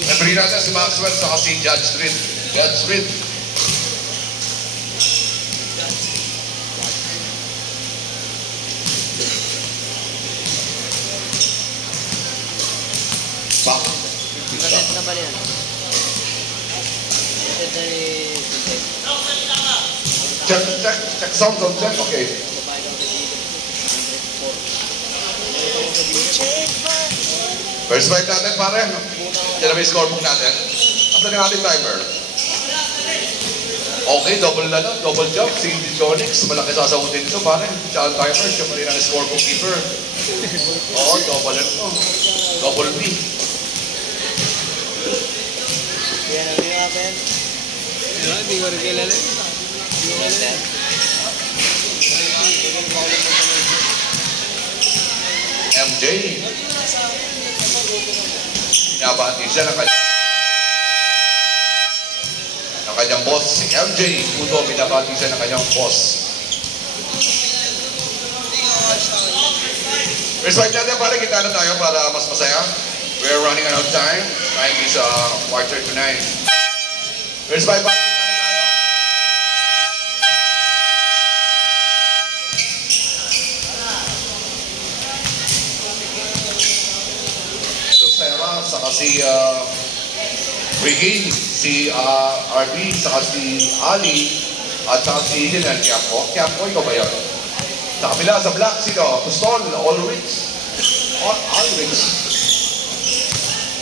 Referee natin si Maxwell sa si Judge Reed. Judge Reed. Back. Na ba yan? Check sound check. Okay. First fight natin, pare. Yan na may scorebook natin. After ng ating timer. Okay, double jump. Si Dijonix, malaki sasagutin dito, pare. Siya ang timer, siya pa rin ang scorebook keeper. Oo, double ito. Double B. Yan ang mga natin. Hindi ko rin kilala. MJ. Nabati siya ng kanyang boss, si MJ. Puto, binabati siya ng kanyang boss. First fight natin, pare, kita na tayo para mas masaya. We're running out of time. Time is 8:45. First fight, pare, kita na tayo. Saka si Ricky, si RB, saka si Ali, at saka si Dylan Quiapo. Quiapo, ikaw ba yun? Sa kabila, sa black, sino? Pistol, Ulrich.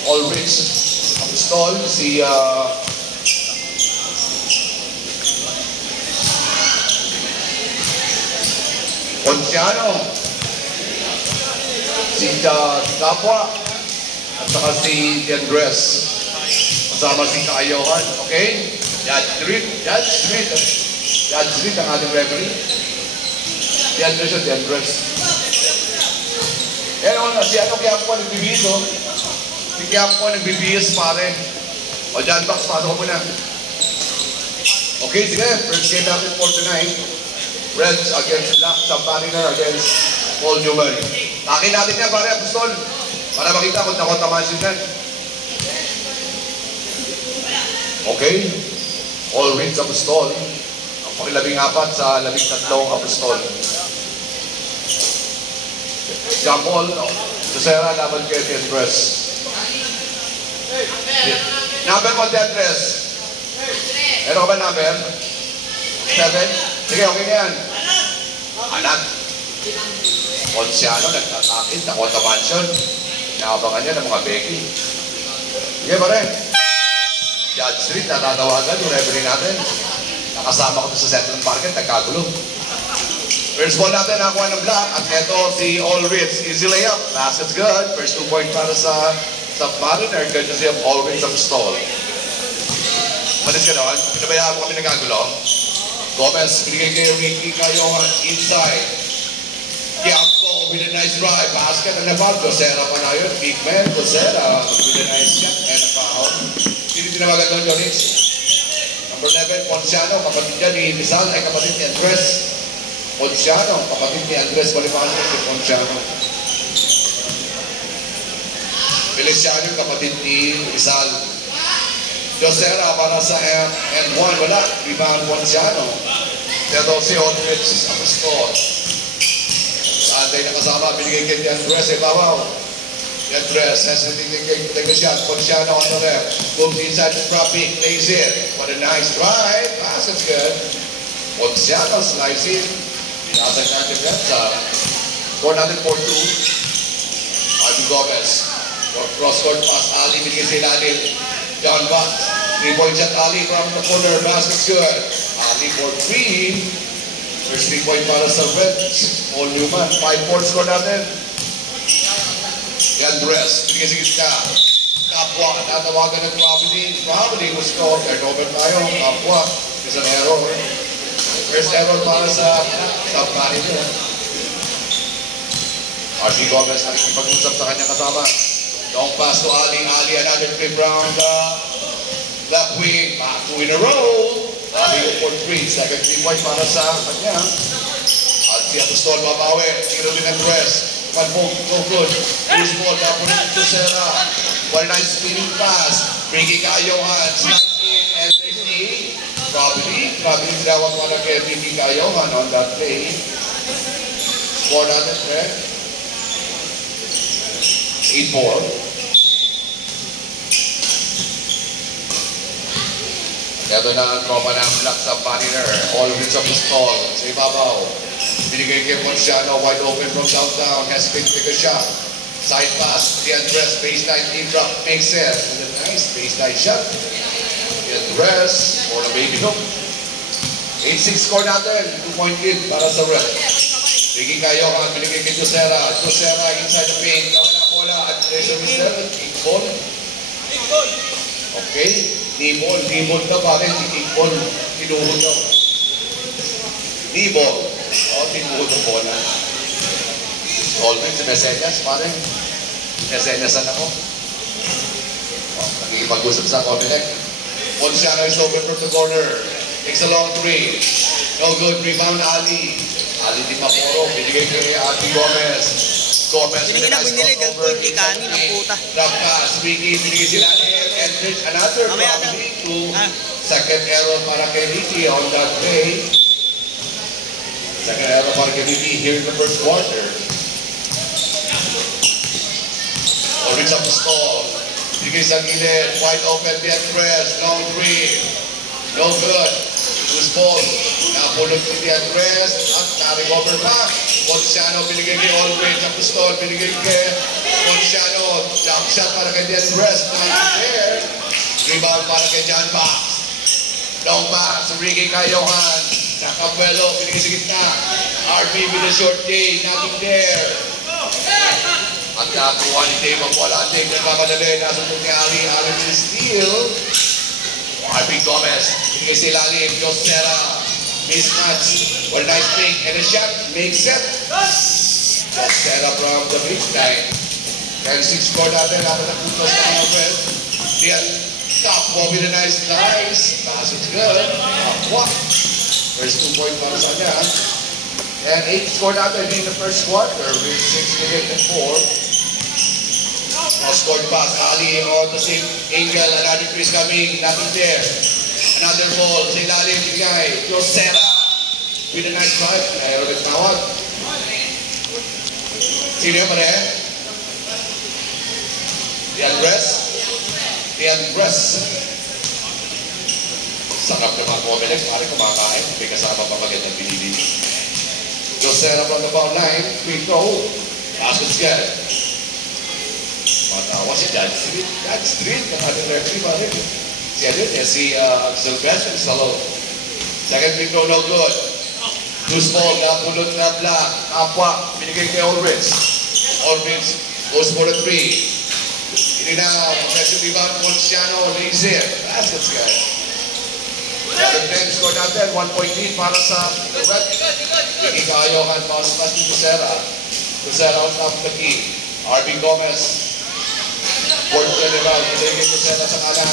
Ulrich. Ang pistol, si Ponciano. Si Capua. At saka si Andres. Kasama si Kaayohan. Okay? Judge Reed ang ating referee. Si Andres. Pero si kaya po nagbibihis, oh. Si kaya po nagbibihis, pare. O, John Box, pasok ko muna. Okay, sige. First game natin for tonight. Reds against Black. Sampaniner against Paul Newman. Takin natin yan, pare. Pistol. Para makita kung nakotamaan siya. Okay. All wins apostol. Ang pakilabing-4 sa 13 apostol. Jampol, Susera, laban kay Andres. Number mo, Andres. Meron ka ba number? 7? Sige, okay na yan. Anak. Ponciano, nagtatakit, nakotamaan siya. Nakabangan niya ng mga Becky. Sige pa rin. Judge Street, natatawagan yung referee natin. Nakasama ko sa Central Market, nagkagulo. First ball natin, nakuha ng black. At eto si Ulrich. Easy layup. Basket's good. First 2 point para sa Submariner. Good to see Ulrich ang stall. Manis ka doon. Pinabayaan mo kami nagkagulo. Gomez, binigay kay Ricky Cayohan. Inside. Quiapo with a nice drive. Basket and a foul. Gosera pa na yun. Big man. Gosera with a nice shot and a foul. Hindi tinawagan doon, Jonix. Number 11, Ponciano. Kapatid niya ni Rizal ay kapatid ni Andres. Ponciano. Kapatid ni Andres. Balipakan niya si Ponciano. Feliciano, kapatid ni Rizal. Gosera para sa N1. Wala. Rebound Ponciano. Ito si Ulrich ang score. Antay na kasama, binigay kay Andres, babaw. Andres has to take a shot. Ponciano on the left. Moves inside the traffic, lays it. What a nice drive. Pass is good. Ponciano slides in. Nasag natin yan sa score natin 4-2. Alvin Gomez. Cross-court pass. Ali binigay si Lanil. John Box. 3-point shot Ali from the corner. Basket's good. Ali for 3. First 3 point para sa Reds. Paul Newman. 5-4 score natin. Andres. Binigay si Gita. Kapwa. Natawagan ng Robin. Robin was scored. Turnover tayo. Kapwa. Is an error. First error para sa Submariner. RC Gomez nakikipag-usap sa kanyang kasama. Long pass to Ali. Ali another flip round. Left wing. Back 2 in a row. Ali for 3. Second 3 point para sa kanya. At si Apostol babawi. Tiro din ang Andres. Malbog, no good. Loose ball, napunit ito Sera. One nice spinning pass. Ricky Kayohan, slides in, and Ricky. Probably tinawag ko na kay Ricky Kayohan on that play. Score natin, Fred. 8-4. Ito na ang tropa ng Black sa Banner. All wins of the stall. Sa ibabaw. Binigay kay Ponciano. Wide open from downtown. Has been take a shot. Side pass. The address. Baseline team drop. Makes it. And a nice baseline shot. The address. For the baby hook. 8-6 score natin. 2-point lead para sa ref. Ricky Kayohan. Binigay kay Josera. Josera inside the paint. Nawala bola. At Treasure Mister. Kickball. Okay. Nibol na bakit? Kickball. Tinuhod daw. Nibol. Tinuhod ang bola. Always si Meseñas, parang. Meseñasan ako. Nagigipag-usap sa Comelec. Ponciano is open from the corner. Takes a long three. No good. Rebound Ali. Ali di Maporo. Binigay kay Ati Gomez. Gomez with a nice crossover. Drop pass. Ricky. Binigay sila Eldridge. Another probably to second error para kay Ricky on that play. Second error para kay Ricky here in the first quarter. Orange up the stall. Binigay sa gilid. Wide open. Beatriz. Long three. No good. Loose ball. Napulog si Beatriz. At carrying over back. Ponciano binigay kay Aldridge up the stall. Binigay kay Ponciano. Jump shot para kay Beatriz. Not there. Rebound para kay John Box. Long pass. Ricky Kayohan. Nakabuelo. Binigay sa gitna. RB with a short game. Nothing there. At nakakuha ni Dave ang wala. Dave nagpapadali. Nasunog ni Ali. Ali with a steal. RB Gomez. Binigay sa ilalim. Josera. Mismatch. Well, nice pick. And a shot. Makes it. Josera from the baseline. Kaya 6 score natin. Dapat ang putos na Alfred. Diyan. Top ball with a nice slice. Pass is good. What? First 2 point para sa kanya. And 8 score natin in the first quarter with 6 and 4. Now scored pass. Ali on the same angle. Another crease coming. Nothing there. Another ball. Sa ilalim. Bigay. Josera. With a nice drive. Aerobic tawag. Sino yung pare? The Andres. The Andres. Sarap naman Comelec. Pare kumakain. May kasama pa magandang pinili. Josera from the foul line. Free throw. Basket's good. Matawa si Judge Street. Judge Street. Nakating referee pare. Si Adit. Si Sylvester Salon. Second free throw. No good. Loose ball. Napulot na Black. Kapwa. Binigay kay Aldridge. Aldridge goes for the 3. Ini na, offensive rebound, Ponciano, lays in. Basket's good. Another 10 score natin, 1 point lead para sa the Red. Ricky Kayohan, bounce pass to Josera. Josera on top of the key. RB Gomez. Fourth turnaround, binigay Josera sa kanan.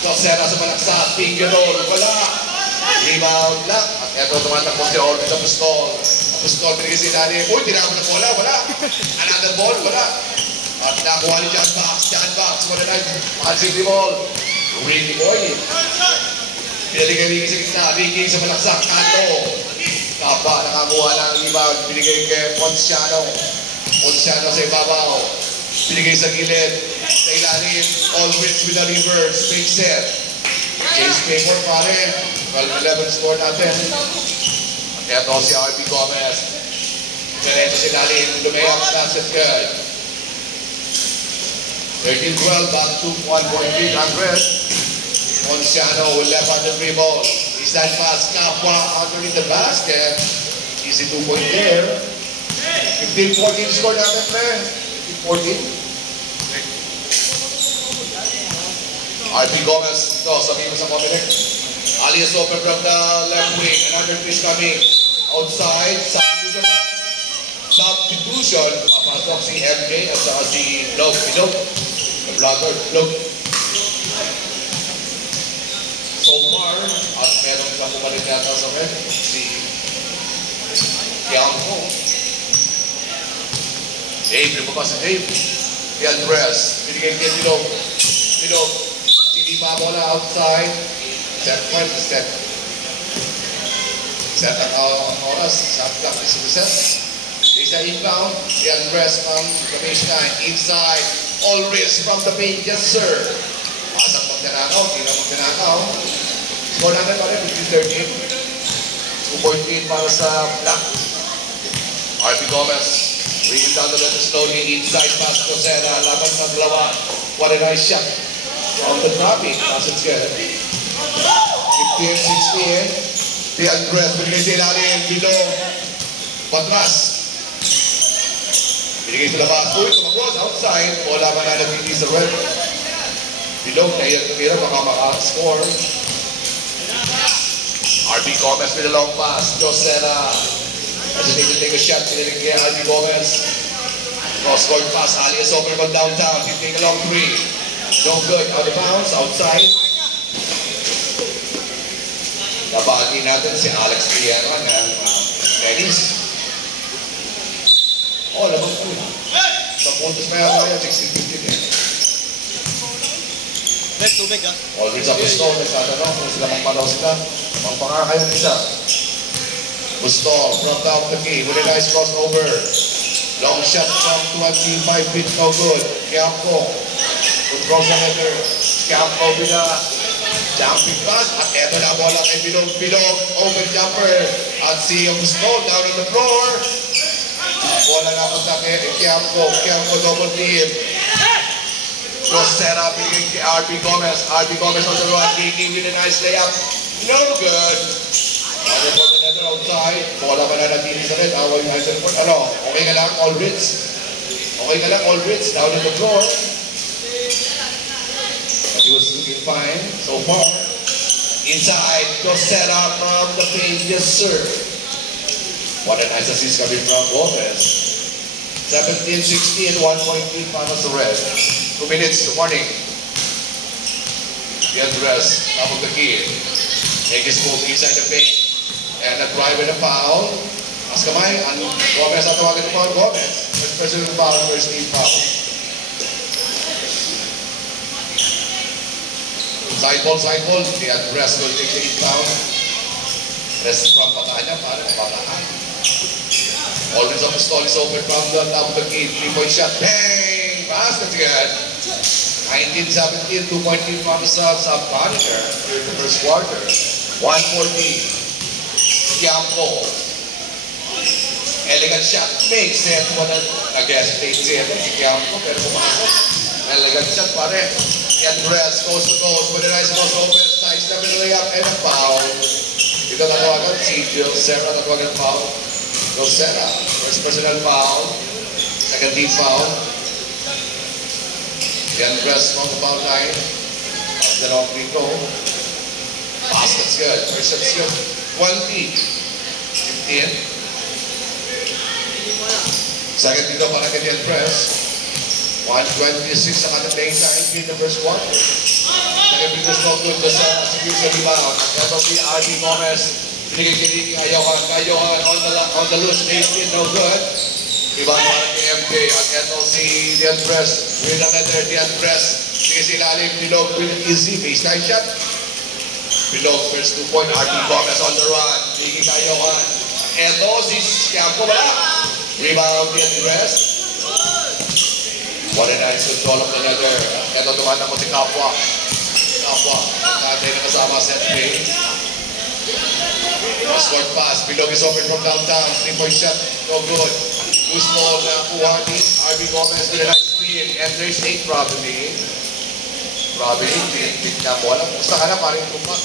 Josera sa malaksak, finger roll, wala. Rebound lang. At eto tumatakbo si Aldridge sa pistol. Pistol, binigay si Dani. Uy, tinapon na bola, wala. Another ball, wala. At nakuha ni John Box. John Box, wala na. Pansing di ball. Ricky Boy. Pinaligay Ricky sa gitna. Ricky sa malaksak. Kanto. Kapa, nakakuha ng rebound. Binigay kay Ponciano. Ponciano sa ibabaw. Binigay sa gilid. Sa ilalim. Aldridge with a reverse. Big set. Chase paper pare. 12-11 score natin. At eto si RB Gomez. Diretso sa ilalim. Lumayap. That's it good. 13-12, back to 1 point lead, Andres. Ponciano will left on the free ball. Is that pass? Kapwa underneath the basket. Easy 2 point there. 15-14 score natin, pre. 15-14. RB Gomez. Ito, sabihin mo sa Comelec. Ali is open from the left wing. Another fish coming. Outside. Substitution. Papasok si MJ at saka si Log. The blocker, look. So far, at meron ka pumalit yata sa red, si Tiangco. Dave, lumabas si Dave. Yan, press. Binigay kay Bilog. Bilog. Hindi pa bola outside. Set point, set. Set ang oras. Shot clock is reset. Isa inbound. Yan, press from the baseline. Inside. All wrist from the paint. Yes, sir. Pasang magtanakaw. Hindi na magtanakaw. Score natin pa rin. 15-13. 2-point para sa Black. RB Gomez. Bring him down the left slowly. Inside pass to Sena. Laban sa dalawa. What a nice shot. From the traffic. Pass it's good. 15-16. The Andres. Binigay sa ilalim. Below. Patras. Binigay sa labas. Uy, tumagwas. Outside. Wala man na nabili sa red. Below. Kaya baka maka-score. RB Gomez with a long pass. Josena. As he needs to take a shot, pinili kay RB Gomez. Cross-court pass, Alias over from downtown. He take a long three. No good, out of bounds, outside. Nabagi natin si Alex Piero ng tennis. Oh, labang po yun. Sa puntos na yan, 16-15 yan. Tubig ah. Always up the stone, nagtatanong kung sila magpanaw sila. Magpangakayang isa. Bustol, brought down the key with a nice crossover. Long shot from 25 feet, no good. Kiamco controls the header. Kiamco with a jumping pass. At eto na bola kay Bilog. Open jumper. At si Bustol down on the floor. Bola na punta kay Kiamco. Kiamco double team. Rosera binigay kay RB Gomez. RB Gomez on the run. Kiki with a nice layup. No good. Other for the nether outside. Bola pa na natili sa net. Away yung Hansen Ford. Ano? Okay ka lang, Aldridge. Okay ka lang, Aldridge. Down on the floor. But he was looking fine so far. Inside. Rosera from the paint. Yes, sir. What a nice assist coming from Gomez. 17-16. 1-point lead para sa red. 2 minutes. Warning. The Andres. Top of the key. Make his move inside the paint. And a drive and a foul. Mas kamay, Gomez at tawagan ng foul. Gomez. First person ng foul, first team foul. Side ball. The Andres will take the inbound. Rest from Patanya, para Patanya. Always up the stall is open from the top of the key. 3-point shot. Bang! Pass, that's good. 19-17, 2-point lead from sa Punisher during the first quarter. 1-14. Kiamco. Elegant shot. Makes it. I-guess late siya si Kiamco pero pumasok. Elegant shot pare. Andres coast to coast with a nice crossover. Side step in the layup and a foul. Ito natawagan si Jill Serra natawagan foul. Rosera. First personal foul. Second team foul. Andres from the foul line. The long free throw. Basket's good. First shot's good. 20. 15. Second dito para kay Andres. 1:26 ang ating time in the first quarter. Second dito stroke good to sa secure sa rebound. Ito si RB Gomez. Binigay kay Ricky Ayohan on the loose. Nathan, no good. Rebound para kay MJ. At ito si Andres. With another Andres. Sige si Lalim. Bilog with easy baseline shot. Below first 2-point, RB Gomez on the run. Ricky Ayohan. Ito si Kiamco ba? Rebound the Andres. What a nice control of the nether. Ito tumatang ko si Kapwa. Natin na kasama set play. Short pass. Bilog is open from downtown. 3-point shot. No good. Loose ball na kuha ni RB Gomez with a nice screen. And there's 8 probably. Pinit na bola. Gusto ka na paring tupak.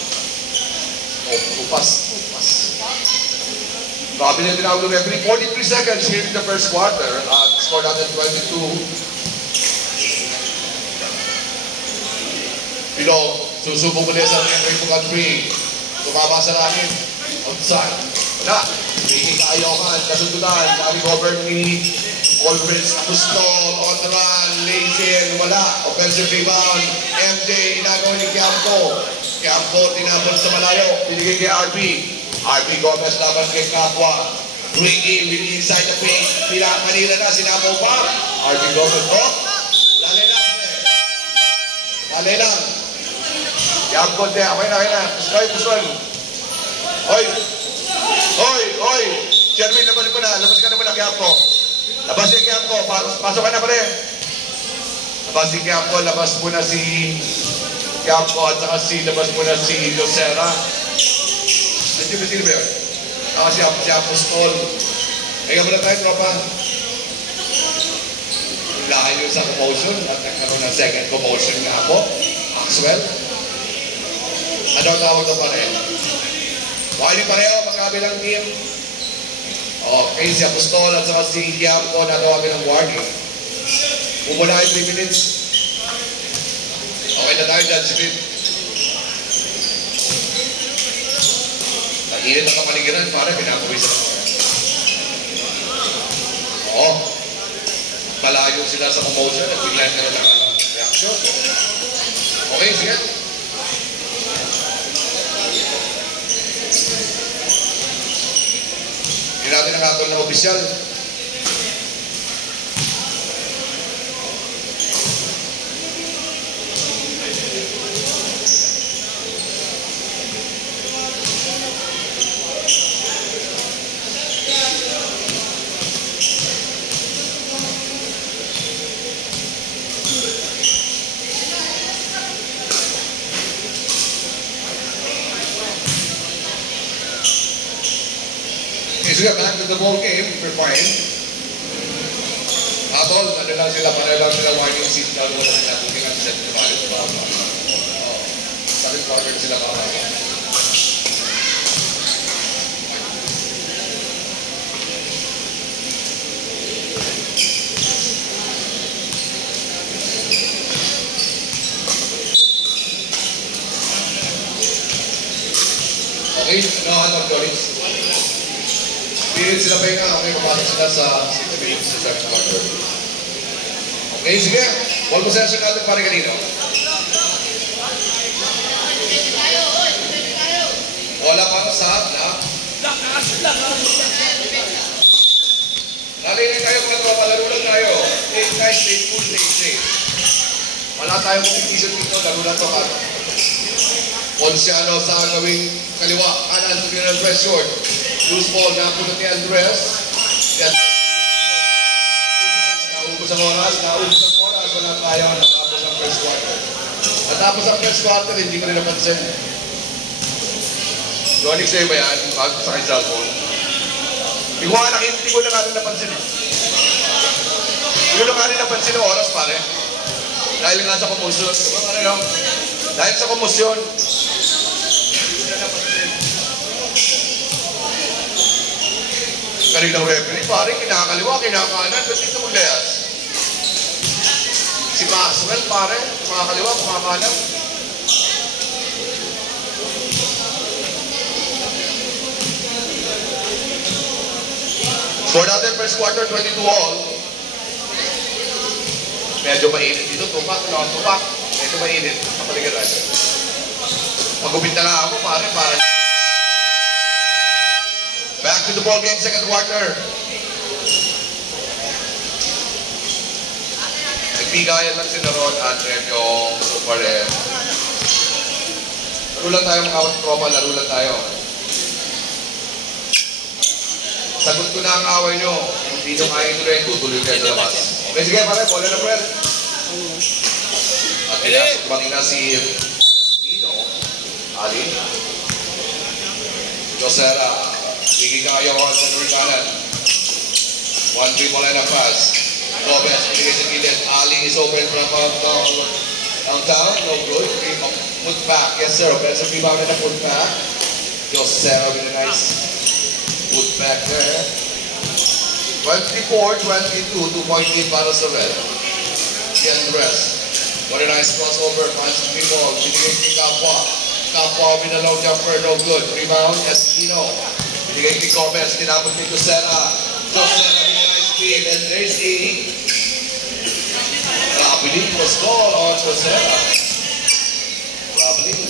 Tupas. Robin and tinawag ng referee. 43 seconds here in the first quarter. Score natin 22. Bilog. Susubok ulit sa referee po country. Tumaba sa langit. Outside. Wala. Ricky Ayohan. Kasundunan. Sabi Robert ni Aldridge. Bustol. On the run. Lays in. Wala. Offensive rebound. MJ. Inagawa ni Kiamco. Kiamco. Tinapon sa malayo. Binigay kay RB. RB Gomez laban kay Kapwa. Ricky with inside the paint. Kanila na, sinapaw pa. RB Gomez po. Lali lang. Lali lang. Yan po, okay na. Hoy, Pusol. Hoy. Sherwin, labas mo na. Labas ka na muna, Kiampo. Labas si Kiampo. Pasok ka na pala. Labas si Kiampo. Labas mo na si Kiampo at saka labas mo na si Lucera. Sino ba yun? Si Apostol. Kaya muna tayo, tropa. Lahan yun sa commotion at nagkaroon ng second commotion nga ako. Maxwell. Ano ang tawag na pareho? Okay din pareho, magkabilang team. Okay, si Apostol at saka si Kiampo nagawa ng warning. Umula yung 3 minutes. Okay na tayo, Judge Smith. Init ang kapaligiran, pare, pinapawisan ako. Oo. Malayo sila sa commotion at bigla nila ng reaction. Okay, sige. Hindi natin nakatol ng opisyal. So yeah, back to the ball game, we're fine. Atol, ano lang sila warning seat na wala sila kung ang set na valid ba. Sabi covered sila para. Okay, no, Atol, Doris. Pilit sila pa nga, okay, papasok sila sa 6 minutes sa second quarter. Okay, sige. Ball possession natin para kanino. Wala para sa lock. Nalinin tayo mga tropa, laro lang tayo. Stay nice, stay cool, stay safe. Wala tayong competition dito, laro lang to ka. Ponciano sa gawing kaliwa, kanan, tuminan press short. Loose ball, napunod ni Andres. Naubos ang oras, wala tayo, natapos ang first quarter. Natapos ang first quarter, hindi ko rin napansin. Johnny, sa'yo ba yan? Bago sa aking cellphone. Hindi ko na nga rin napansin eh. Hindi ko na nga rin napansin ang oras, pare. Dahil nga sa komosyon. Dahil sa komosyon. Kanilang referee, pare, kinakaliwa, kinakanan, ba't dito maglayas? Si Maxwell, pare, kumakaliwa, kumakanan. Score natin first quarter, 22 all. Medyo mainit dito, tupak. Medyo mainit, kapaligiran. Pagupit na lang ako, pare. Back to the ball game, second quarter. Nagbigayan lang si Naron at medyo uparin. Laro lang tayo mga tropa, laro lang tayo. Sagot ko na ang away nyo. Kung dito kaya ito rin, tutuloy kayo sa labas. Okay, sige pare, bola na pwede. At tumating na si Espino, Ali, Josera, Bigay kaya ko sa North Kanan. 1-3 mula na pass. Lopez, binigay sa gilid. Ali is open from downtown. No good. Put back. Yes, sir. Pero sa rebound na put back. Josera with a nice put back there. 24-22. 2.8 para sa Red. Yan rest. What a nice crossover. Finds the ball. Binigay si Kapwa. Kapwa with a low jumper. No good. Rebound. Espino. Binigay ni Gomez, tinapos ni Josera with a nice speed, and there's a Rabelin was goal on Josera. Rabelin.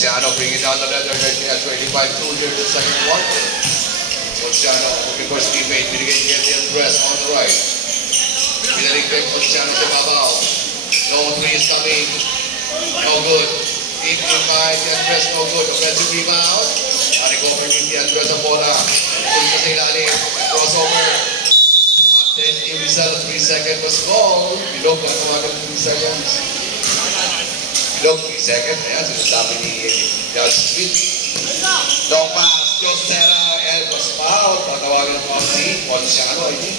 Ponciano bringing down the leather right there, 25-2 here in the second quarter. Ponciano looking for his teammate, binigay niya the press on the right. Pinaligpik Ponciano sa babaw. No three is coming. No good. Deep inside, the press no good. Offensive rebound. Recover ni the press ang bola. Punta sa ilalim. Crossover. Then yung result, 3 seconds was goal. Bilog na tumagal 3 seconds. Bilog 3 seconds. Ayan, sinasabi ni Judge Smith. Long pass, Josera, and was fouled. Patawagan ng foul si Ponciano, I think.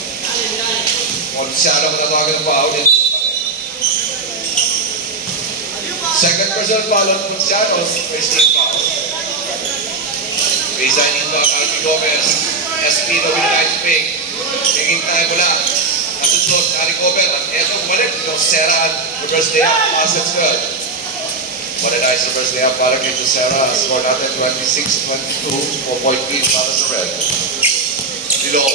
Ponciano patawagan ng foul. Second personal foul on Ponciano's first team foul. Baseline inbound, Albi Gomez. Espino with a nice pick. Hingin tayo mula. Nasusunod, na-recover. At eto, bumalik. Josera, reverse layup. Pass, it's good. What a nice reverse layup para kay Josera. Score natin 26-22. 4-point lead para sa Red. Below,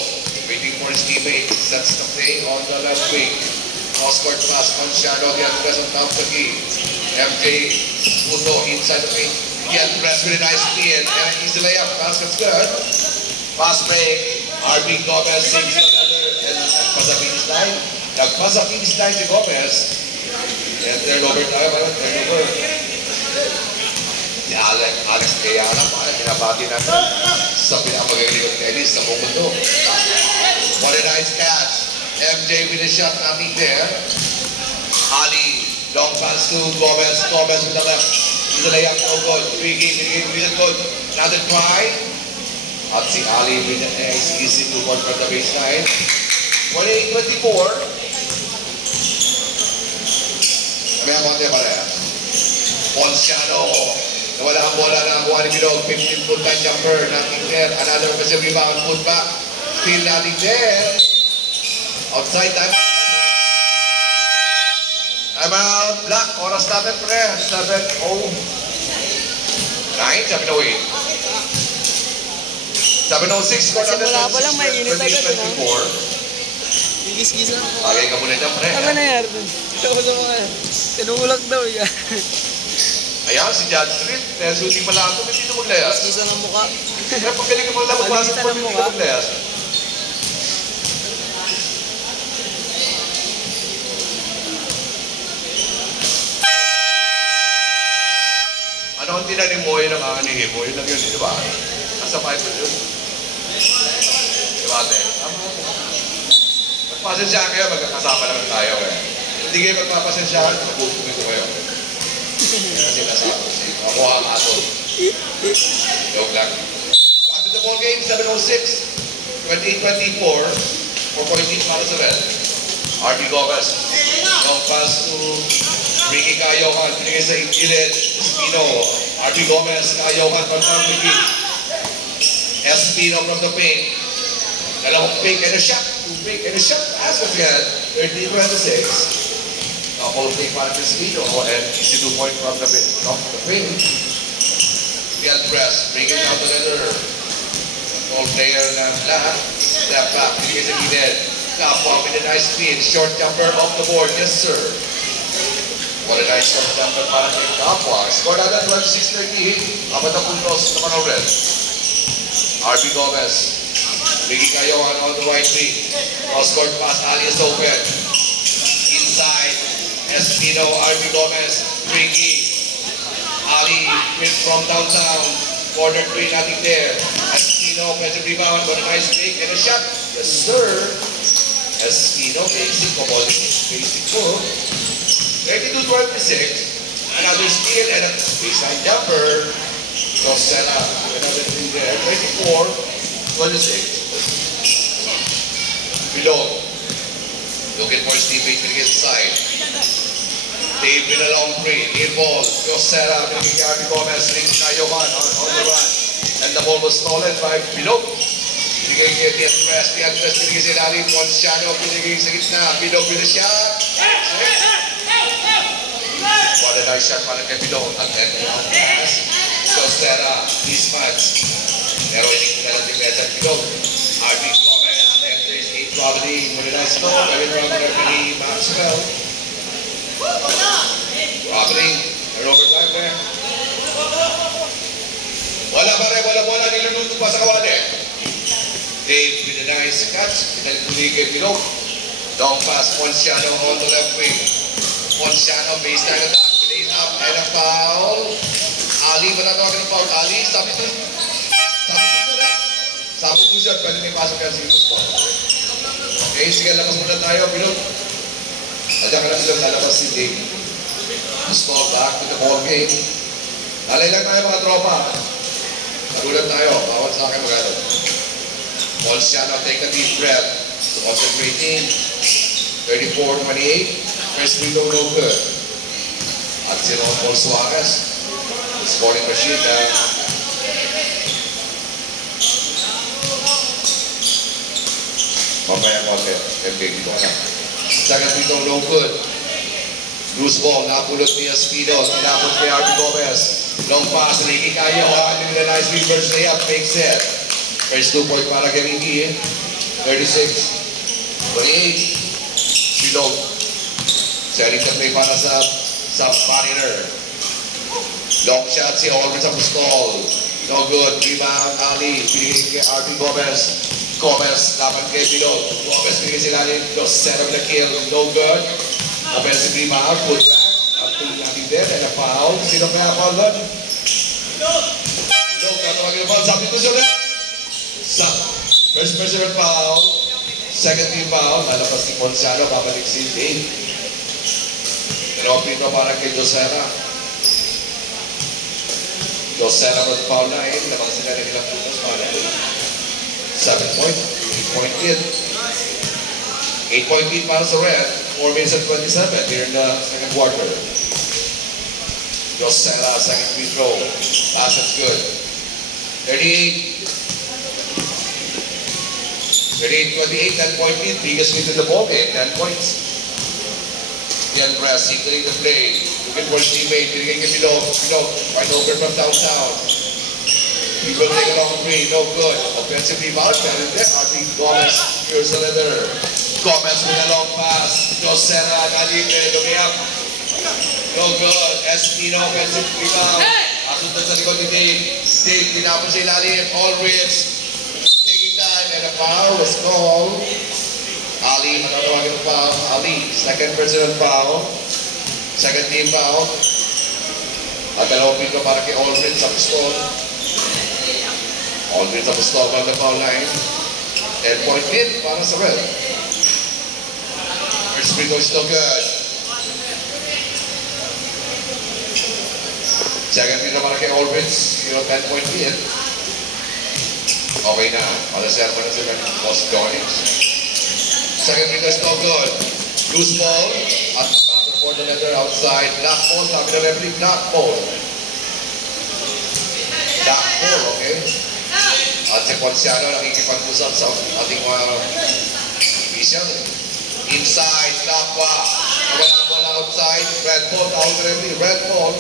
waiting for his teammate. Sets the play on the left wing. Cross-court pass. Ponciano, the address on top of the key. MJ, Puto, inside the paint. The address with a nice steal. And an easy layup. Basket's good. Pass break. RB Gomez saves another. And nagpasa-finish line. Nagpasa-finish line si Gomez. And turnover tayo. Turnover. Si Alex Kayana. Pinabati natin sa pinamagaling ng tennis sa buong mundo. What a nice catch. MJ with a shot. Nothing there. Ali. Long pass to Gomez. Gomez with the left. He's a layup. No good. Three-game. Good. Another try. At si Ali with an easy 2-1 from the baseline. 28-24. Kami ang konti pareha. Ponciano. Nawala ang bola na buwan ni Bilog. 15-foot time jumper. Nothing there. Another offensive rebound. Put back. Still nothing there. Outside time. Time out. Black. Oras natin pre. 7-0. 9. 7-0. 7:06 score natin. Simula pa lang, may init agad. Gigis-gisa na po. Tagay ka muna dyan, pre. Ano na yan? Ito ko sa mga tinulak daw yan. Ayan, si John Street. Dahil shooting pala ito, hindi na maglayas. Gigis-gisa ng mukha. Kaya pag galing ka mga labag, pasok pa, hindi ka maglayas. Ano ang tinanim mo yun ang aanihin mo? Yun lang yun, di ba? Nasa 5 yun. Diba, ate? Magpasensyahan kayo, magkakasama naman tayo eh. Hindi kayo magpapasensyahan, magpupugin ko kayo. Kasi nasa ako ang ato. Joke lang. Back to the ball game, 7:06. 28-24. 4-point lead para sa Red. RB Gomez. Long pass to Ricky Kayohan. Binigay sa gilid. Espino. RB Gomez. Kayohan from top of the key. Espino from the paint. Dalawang pick and a shot. 2 pick and a shot. As of yet, 13-26. Couple pick para kay Espino and easy 2-point from the paint. Field press. Bringing out the leather. All player na lahat. Step back. Binigay sa gilid. Kapwa with a nice speed. Short jumper off the board. Yes, sir. What a nice short jumper para kay Kapwa. Score natin 26-30. Apat na puntos naman ang Red. RB Gomez. Biggie Kayohan on the right wing. Cross-court pass. Ali is open. Inside. Espino. RB Gomez. Ricky. Ali with from downtown. Corner 3. Nothing there. Espino. Offensive rebound. What a nice pick and a shot. Yes, sir. Espino. Basic. Basic move. 32-26. Another steal and a baseline jumper. Josera, another 3 there. 24-26. Below. Looking for his teammate to get side. Dave with a long 3. Near ball. Josera, bringing RB Gomez. Rings Kayohan on the run. And the ball was stolen by Below. Binigay niya the address. The address binigay sa ilalim. Ponciano binigay sa gitna. Below with a shot. What a nice shot para kay Below. At then yung pass. Josera, mismatch. Pero hindi ko nalang tingnan Below. RB Gomez. And there's 8 Robiney. What a nice goal. Kevin Robiney, Maxwell. Robiney. They're overtime there. Wala pa rin, wala bola, niluluto pa sa kawali. Dave with a nice catch. Pinagpuli kay Pilog. Long pass, Ponciano on the left wing. Ponciano, baseline attack. Lays up, and a foul. Ali, matatawagan ng foul. Ali, sabi ko siya, pwede may pasok yan si Pilog. Okay, sige, labas muna tayo, Pilog. Adyan ka na Pilog, lalabas si Dave. Small back to the ball game. Nalay lang tayo mga tropa. Nagulat tayo, bawat sa akin magano. Ponciano take a deep breath. Concentrating. 34-28. First free throw, no good. At si Paul Suarez. Scoring machine na. Mamaya konti. MVP ko na. Second free throw, no good. Loose ball, napulot ni Espido. Tinapot kay Arby Gomez. Long pass, Ricky Cayo. With a nice reverse layup. Makes it. First 2 point para kay Ricky. 36-28. Bilog. Selling the play para sa Mariner. Long shot si Aldrin sa Pustol. No good. Rebound, Ali. Pinigin kay Arby Gomez. Gomez, laban kay Bilog. Gomez pinigin sila ni Dos. Set up the kill. No good. Offensive rebound. Put back. Up to nothing there. And a foul. Sino kaya foul doon? Bilog. Katawagin ang foul. Sabi ko siya ulit. First personal foul. Second team foul. Lalabas ni Ponciano. Babalik si Dave. Pinopito para kay Josera. Josera with foul 9. Labas sila rin nilang putos. 7 point. 8 point lead. 8 point lead para sa Red. 4 minutes and 27 here in the second quarter. Josera, second free throw. Pass is good. 38-28, 10 point lead. Biggest lead in the ball game. 10 points. Yan Press, signaling the play. Looking for his teammate. Pinigay kay Bilog. Wide open from downtown. He will take a long three. No good. Offensive rebound. Meron there. Arby Gomez. Here's the leather. Gomez with a long pass. Josera, Nalibre. Lumiap. No good. Espino, offensive rebound. Asunod sa likod ni Dave. Dave, tinapos sa ilalim. Aldridge. Taking time. And a foul was called. Ali, matatawagan ng foul. Ali, second personal foul. Second team foul. At dalawang ko para kay Aldridge sa pistol. Aldridge sa pistol from the foul line. 10 point lead para sa Red. First free throw still good. Second free throw para kay Aldridge. 10 point lead. Okay na. Alasya pa na sila ng Boss Jones. Second free throw still good. Loose ball. At after for the letter outside. Black ball. Sabi na referee, black ball. Black ball, okay? At si Ponciano nakikipag-usap sa ating mga official. Inside, Lapwa. Wala bola outside. Red ball, tawag na referee. Red ball.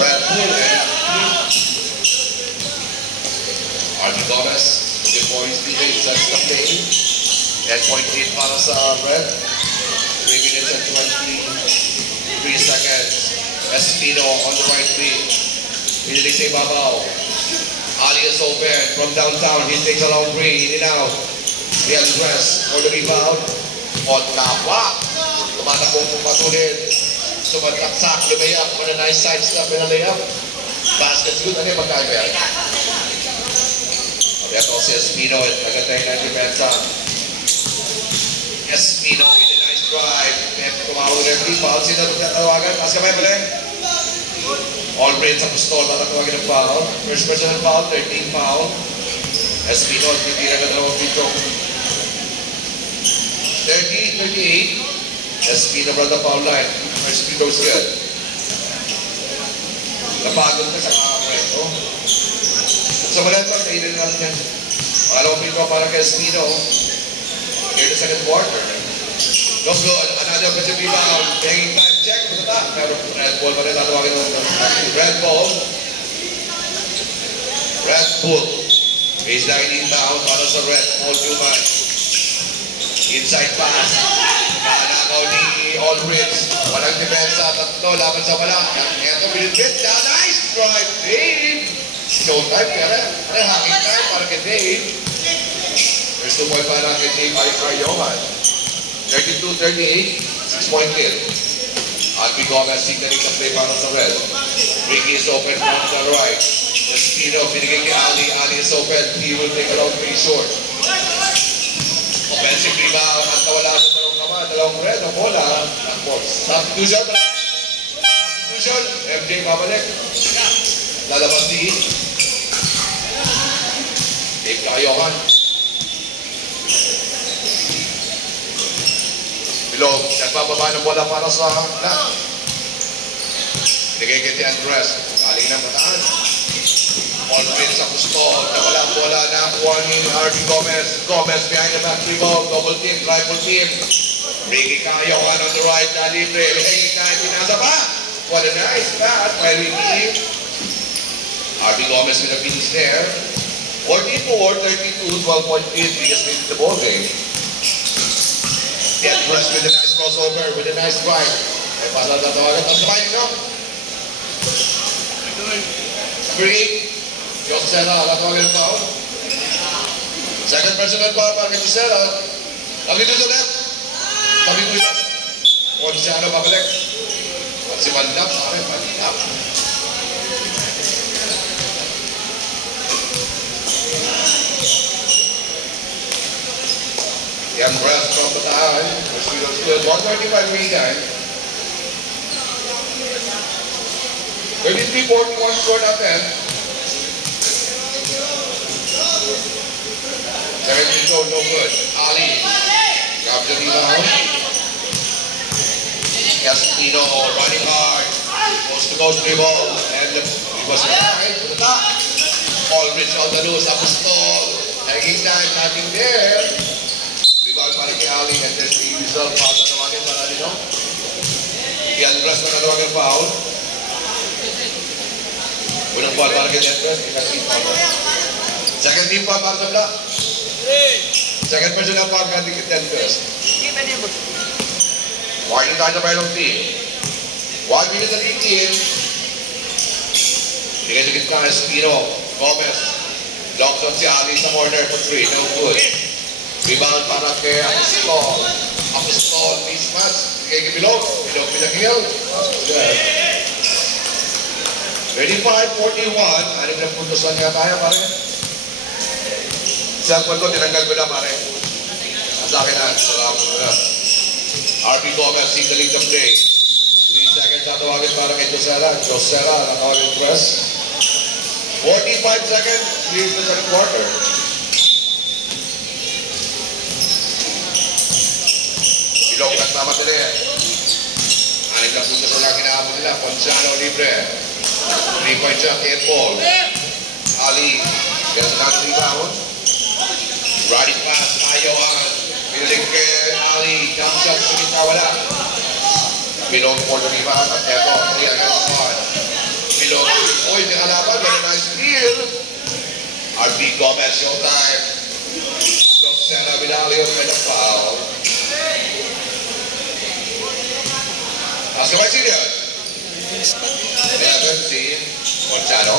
Red ball. Arby Gomez. Looking for his teammate. Sets the play. 10 point lead para sa Red. 3 minutes and 23 seconds. Espino on the right wing. Pinili sa ibabaw. Ali is open from downtown. He takes a long three. In and out. The Andres for the rebound. On Lapwa. Tumatakong patulid. Sumataksak. Lumayap. On a nice side step and a layup. Basket's good. Ano yung pagkain ba yan? Ito si Espino. Nagatay na depensa. Espino with a nice drive. Tumawag na yung foul. Sino nagtatawagan? Pas kamay pala. Aldridge sa pistol, matatawagin ng foul. First personal foul, 13 foul. Espino, hindi na dalawang free throw. 30-38. Espino from the foul line. First free throw is good. Napagod ka sa kakakwento. Sa Malento, kainin natin yan. Pangalawang free throw para kay Espino. Here the second quarter. No good. Another offensive rebound. Hanging time check. Pero red ball pa rin tatawagin ng red ball. Red bull. Baseline inbound para sa Red. Paul Newman. Inside pass. Nanakaw ni Aldridge. Walang depensa. Tatlo laban sa wala. Ito, binibit. Nice drive, Dave. Showtime, pero hanging time para kay Dave. There's 2 point para kay Dave Johan. 32-38. 6-point kill. Albi Gomez, signaling the play para sa red. Ricky is open from the right. Destino, binigay kay Ali. Ali is open. He will take around 3 short. Offensive rebound. At nawala sa parang naman. Dalawang red. Ang bola. Substitution. Substitution. MJ babalik. Lalabas ni Dave Kayohan. Bilog. Nagbababa ng bola para sa na. Binigay kay Andres. Galing na mataan. Aldridge sa gusto. Nawala ang bola na kuha ni RB Gomez. Gomez behind the back rebound. Double team. Triple team. Ricky Kayohan on the right. Libre. Hanging time. Pinasa pa. What a nice pass by Ricky. RB Gomez with a piece there. 44-32. 12-point lead. Biggest lead in the ball game. Andres with a nice crossover. With a nice drive. Ay para tatawagan. Tapos naman yun, no? Number 8. Josera, tatawagan ng foul. Second personal foul para kay Josera. Tabi doon sa left. Tabi doon siya. Ponsiano babalik. At si Bandap, pare, Bandap. Yan Brass from Bataan. Still 135 meantime. 33-41 score natin. 17 goal, no good. Ali. Grab the rebound. Castino running hard. Coast-to-coast dribble. And it was right to the top. Aldridge on the loose. Apostol. Hanging time, nothing there. Rebound para kay Ali. And then the result foul na tawagin para nito. Andres na natawagin foul. Unang foul para kay Andres. Second team foul para sa Black. Second personal foul para kay Andres. Warning tayo sa bayang team. 1 minute at 18. Bigay sa gitna, Espino. Gomez. Locks on si Ali sa corner for 3. No good. Rebound para kay Apostol. Apostol, mismas. Bigay kay Bilog. Bilog pinag-hill. 35-41. Anim na puntos lang nga tayo, pare. Cellphone ko, tinanggal ko na, pare. Sa akin na. Salamat ko na. RB Gomez signaling the play. 3 seconds natawagin para kay Josera. Josera natawagin press. 45 seconds. Here's the second quarter. Ilong kasama nila. Anim na puntos lang kinahabol nila. Ponsiano libre. 3-point shot, air ball. Ali. Gets down to rebound. Riding pass. Kayohan. Pinalig kay Ali. Jump shot sa gitna wala. Bilog for the rebound. At eto, 3 against 1. Bilog. Oy, di halapan. Very nice steal. RB Gomez, showtime. Josera Vidalio with a foul. Basketball senior. 11 si Ponchano.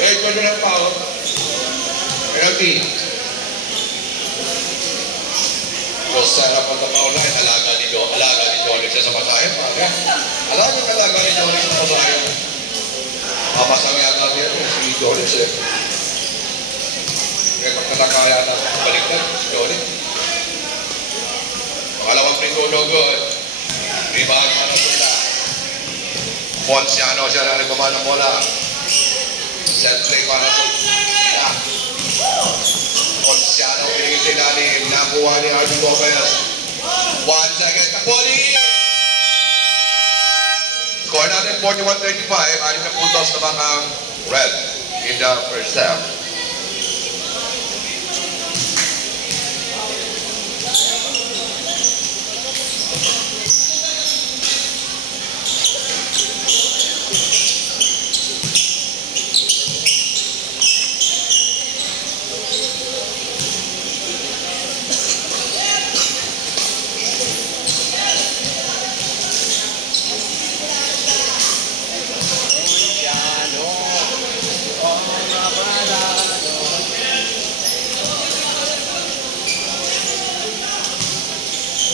8 point ng foul. Penalty. Josera from the foul line. Alaga ni Jonix sa pasahin. Alaga ni Jonix sa pasahin. Mapasang yata niya si Jonix eh. Kaya pagkatakaya na baliktad si Jonix. Pangalawang free throw, no good. Rebound para sa Ponsiano siya na nagmamahal ng bola. Set play para sa Ponsiano pinigil sa ilalim. Nakuha ni RB Gomez. 1 second. Kapoli! Score natin 41-35. Anim na puntos na mga red in the first half.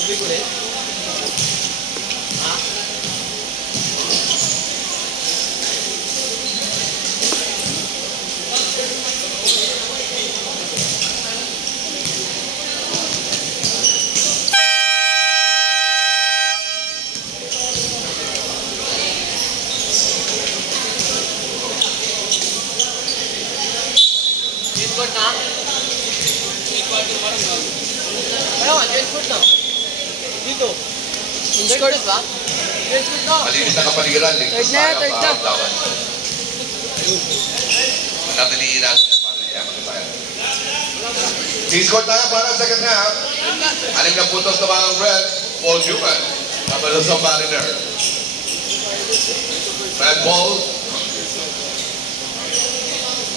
Tubig ulit. Ha? Foot na? Ano nga, 12 foot na. Dito. In-scored ba? 12 foot na. Malinis na kapaligiran. Third na, third na. Manatiliin natin ang pag-yaman. Score tayo para sa second half. 6 na puntos na mga Red. Paul Newman. Kapalo sa Mariner. Red Paul.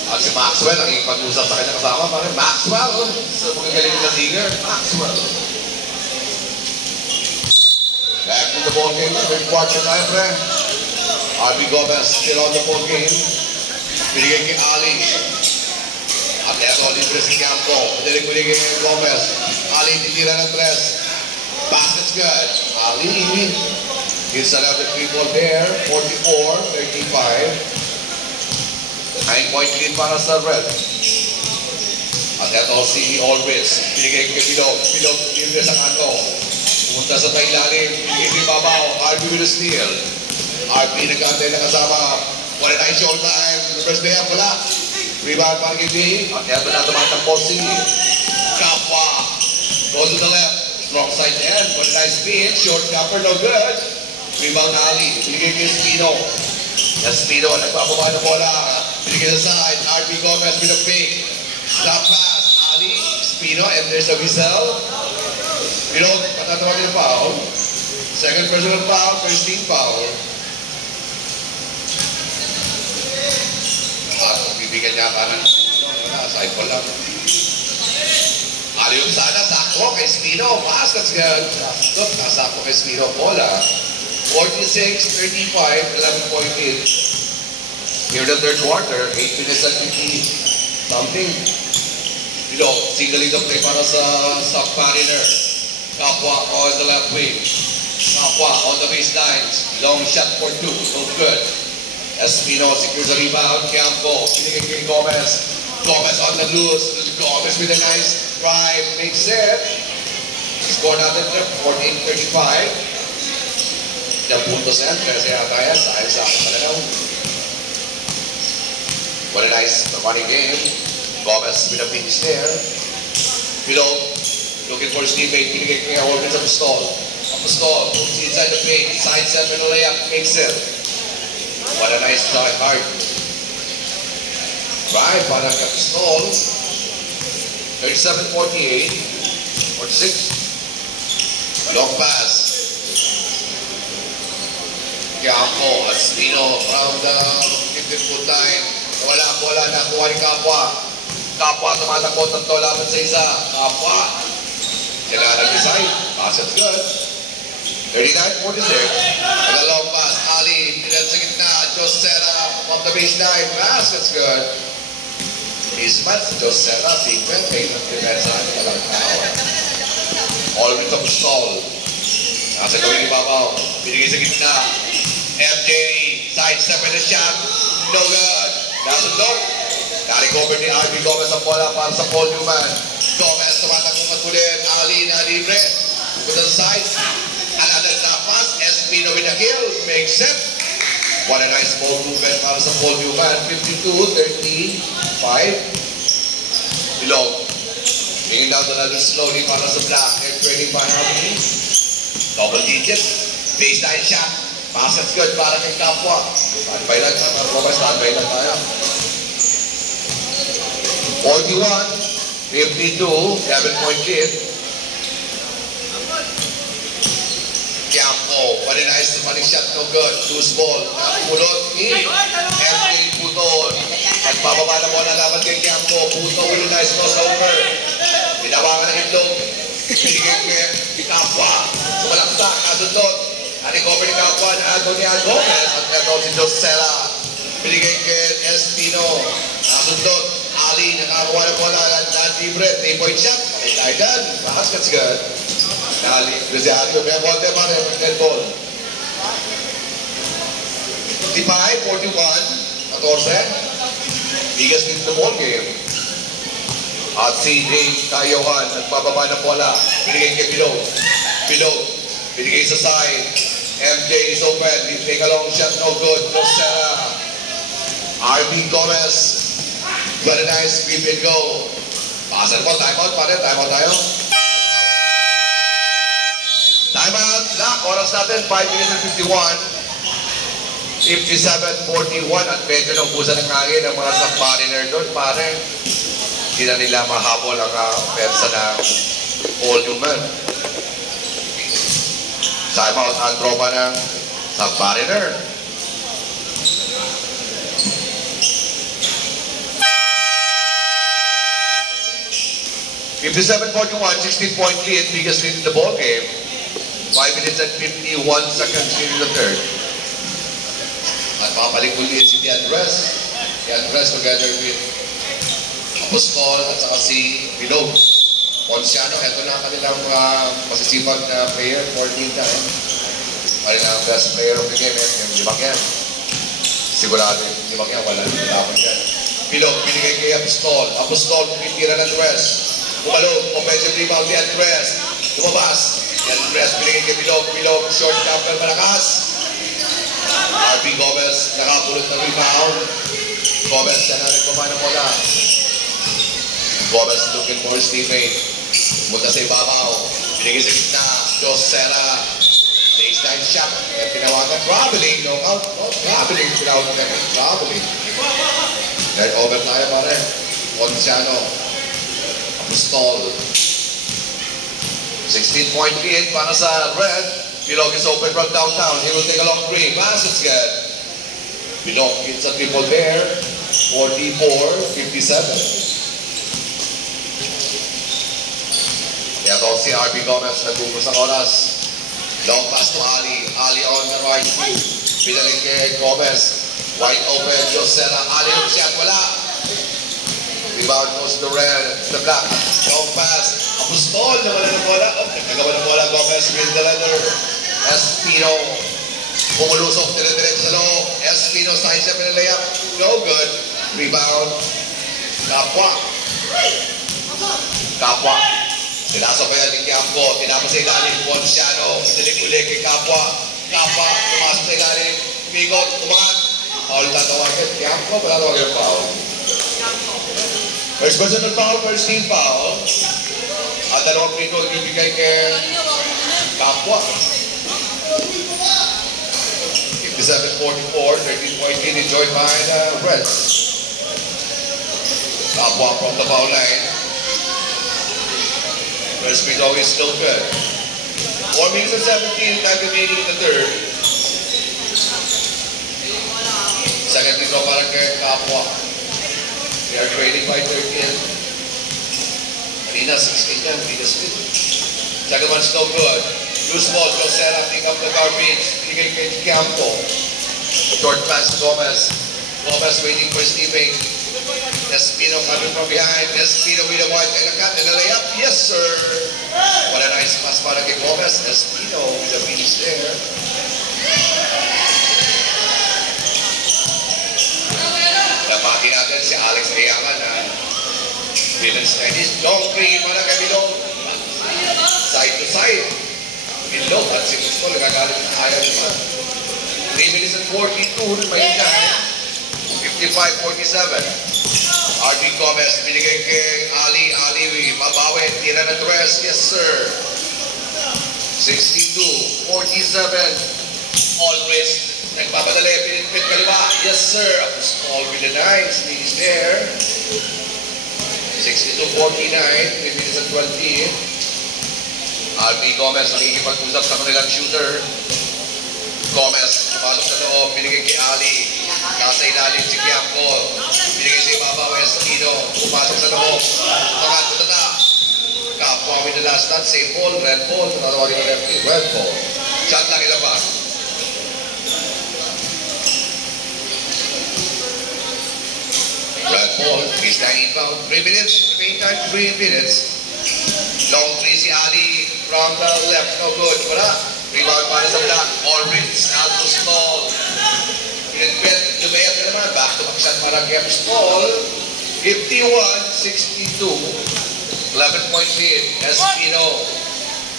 At si Maxwell, ang ipag-usap sa kanya kasama, parang Maxwell, sa mga galing na singer, Maxwell. Back to the ball game, third quarter tayo, pre. RB Gomez, still on the ball game. Binigay kay Ali. At eto, libre si Campo. Binigay kay Gomez. Ali, titira ng tres. Basket's good. Ali, he's another 3-ball there, 44-35. 9-point lead para sa Red. At ito si Always. Binigay kay Bilog. Bilog libre sa kanto. Pumunta sa tailalim. Binigay kay Babaw. RB with a steal. RB nagkantay na kasama. What a nice short time. Reverse layup. Wala. Rebound para kay B. At ito na tumatakbo si Kapwa. Goes to the left. Wrong side end. What a nice spin. Short jumper. No good. Rebound Ali. Binigay kay Espino. Espino nagpapaba ng bola. Binigay sa side, RB Gomez with a fake. Drop pass, Ali, Espino, and there's a whistle. You know, patatawag yung foul. Second personal foul, first team foul. At bibigyan niya ka ng side ball lang. Ali yung sana, sakto kay Espino. Pass, that's good. Sakto kay Espino. Bola. 46-35, 11.8. Here the third quarter, 8 minutes and 50 something. You know, singling the play para sa Mariner. Kapwa on the left wing. Kapwa on the baseline. Long shot for 2, no good. Espino secures the rebound. Campo, binigay kay Gomez. Gomez on the loose. Gomez with a nice drive. Makes it. Score natin 14-35. Yung puntos yan, kasi yata yan, sa akin talaga. What a nice running game. Gomez with a finish there. Below, looking for his teammate. Pinigay kaya Horkins sa Pistol. Pistol moves inside the paint. Side set with a layup. Makes it. What a nice try hard. Right, para kay Pistol. 37-48. 46. Long pass. Campo. Espino from the 50-foot line. Wala ang bola na kuha ni Kapwa. Kapwa tumatakbo tatlo laban sa isa. Kapwa. Sila nag-decide. Pass it good. 39-46. And a long pass. Ali. Tinan sa gitna. Josera from the baseline. Pass. That's good. Mismatch. Josera. Sequel. Kaya nag-defensa. Walang tao. All with the stall. Nasa gawin ni Babaw. Binigay sa gitna. MJ. Side step in the shot. No good. Doesn't look. Nari-cover ni RB Gomez ang bola para sa Paul Newman. Gomez tumatakong ulit. Ali na libre. To the side. Another top pass. Espino with a kill. Makes it. What a nice ball movement para sa Paul Newman. 52-35. Bilog. Bringing down another slowly para sa Black. They're trailing by Harmony. Double digit. Baseline shot. Basket's good para kay Kapwa. Standby lang. Standby lang tayo. 41-52. 7-point lead. Campo. What a nice money shot. No good. Loose ball. Pulot ni MJ Putol. Nagpapaba na bola laban kay Campo. Putol with a nice crossover. Pinabangan ng itlog. Pinigay kay Kapwa. Sumalaksak. Asundot. Nari-cover ni Kapwa na Anthony Gomez. At ito si Josera. Binigay kay Espino. Nasundot. Ali nakakuha na bola. Libre. 3-point shot. Kailan. Basket's good. Ali. Kasi Ali, may konti pa rin. Red ball. 55, 41, 14. Biggest lead the ball game. At si Dave Tayohan, nagbababa ng bola. Binigay kay Bilog. Bilog. Binigay sa side. MJ is open. He take a long shot. No good. No Serra. RB Gomez. Got a nice sweep and go. Pasal po. Timeout pa rin. Timeout tayo. Timeout. Lock. Oras natin. 5 minutes and 51. 57-41 at medyo naubusan ng hangin ng mga submariner doon. Parang hindi na nila mahabol ang persa ng volume man. Time out ang tropa ng submariner. (57-41), 16-point lead, biggest lead in the ball game. 5 minutes and 51 seconds in the third. At makapalik ulit si Diandres. Diandres together with Apostol at saka si Bilog. Ponciano, ito na kanilang masisipag na player, 14 time. Kaya na ang best player of the game, yung limang yan. Sigurado yung limang yan, wala laban yan. Bilog, binigay kay Apostol. Apostol, pinitira ng Andres. Bumalog, offensive rebound ni Andres. Bumabas. Andres, binigay kay Bilog. Bilog, short jumper, malakas. RB Gomez, nakapulot ng rebound. Gomez, siya na nagpapay ng bola. Gomez looking for his teammate. Munta sa ibabaw. Binigay sa gitna. Jos Serra. Baseline shot. Tinawagan. Traveling. No out. No, traveling. Tinawagan na. Traveling. Third over tayo pare. Ponciano. Apostol. 16-point lead para sa Red. Bilog is open from downtown. He will take a long three. Pass, it's good. Bilog hits a triple there. 44-57. Kaya daw si RB Gomez nagugos ang oras. Long pass to Ali. Ali on the right wing. Pinaling kay Gomez. Wide open. Josera. Ali ng shot. Wala. Rebound goes to Red. The black. Long pass. Apostol. Nawala ng bola. Nagawa ng bola. Gomez with the leather. Espino, pumulusok, dire-diretso sa loob. Espino, side step in the layup. No good. Rebound. Kapwa. Kapwa. Sinasok kaya ni Kiampo. Tinapos sa ilalim. Ponciano. Itilig-ulig kay Kapwa. Kapwa. Pumasok sa ilalim. Migot. Umangat. Foul tatawagan. Kiampo. Patatawagan yung foul. First personal foul. First team foul. At dalawang free throw ibigay kay Kapwa. 57-44, 13-point lead enjoyed by the Reds. Kapwa from the foul line. First free throw is still good. 4 minutes and 17, time remaining in the third. Second free throw para kay Kapwa. They are trailing by 13. Kanina 16 yan, biggest lead. Second one's no good. Loose ball, Josera, pick up the garbage. Binigay kay Kiampo. Short pass to Gomez. Gomez waiting for his teammate. Espino coming from behind. Espino with a wide and a cut and a layup. Yes, sir. What a nice pass para kay Gomez. Espino with a finish there. Napati natin si Alex Leaman na Villains Chinese. Long three para kay Bilog. Side to side. Bilog at si Gusto nagagalit na ayaw naman. 3 minutes and 42 may time. 55-47. RB Gomez binigay kay Ali. Ali mabawi. Tira na dress. Yes sir. 62-47. Always nagpapadali. Pinipit kaliwa. Yes sir. Apostol with a nice finish there. 62-49. 3 minutes and 20. RB Gomez nakikipag-usap sa kanilang shooter. Gomez, pumasok sa loob, binigay kay Ali. Nasa ilalim si Kiampo. Binigay sa ibabaw, Espino. Pumasok sa loob. Makat, patata. Kapwa with the last touch, same ball, red ball. Tatawagin ng lefty, red ball. Shot lang ilabas. Red ball, baseline inbound. 3 minutes, remaining time, 3 minutes. Long three si Ali. from the left. No good. Wala. Rebound para sa black. Orange. Out to Small. Pinipit. Lumayap na naman. Back to back shot para kay Small. 51-62. 11-point lead. Espino.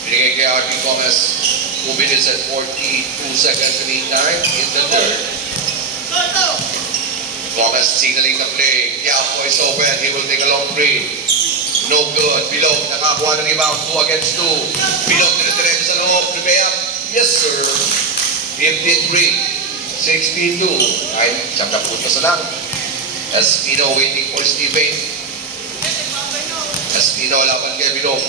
Binigay kay RB Gomez. 2 minutes and 42 seconds to meantime in the third. Gomez signaling the play. Quiapo is open. He will take a long three. No good. Bilog. Nakakuha ng rebound. 2 against 2. Bilog na diretso sa loob. Prepare up. Yes, sir. 53-62. Ay, siyang na puntos na lang. Espino waiting for Steven. Espino laban kay Bilog.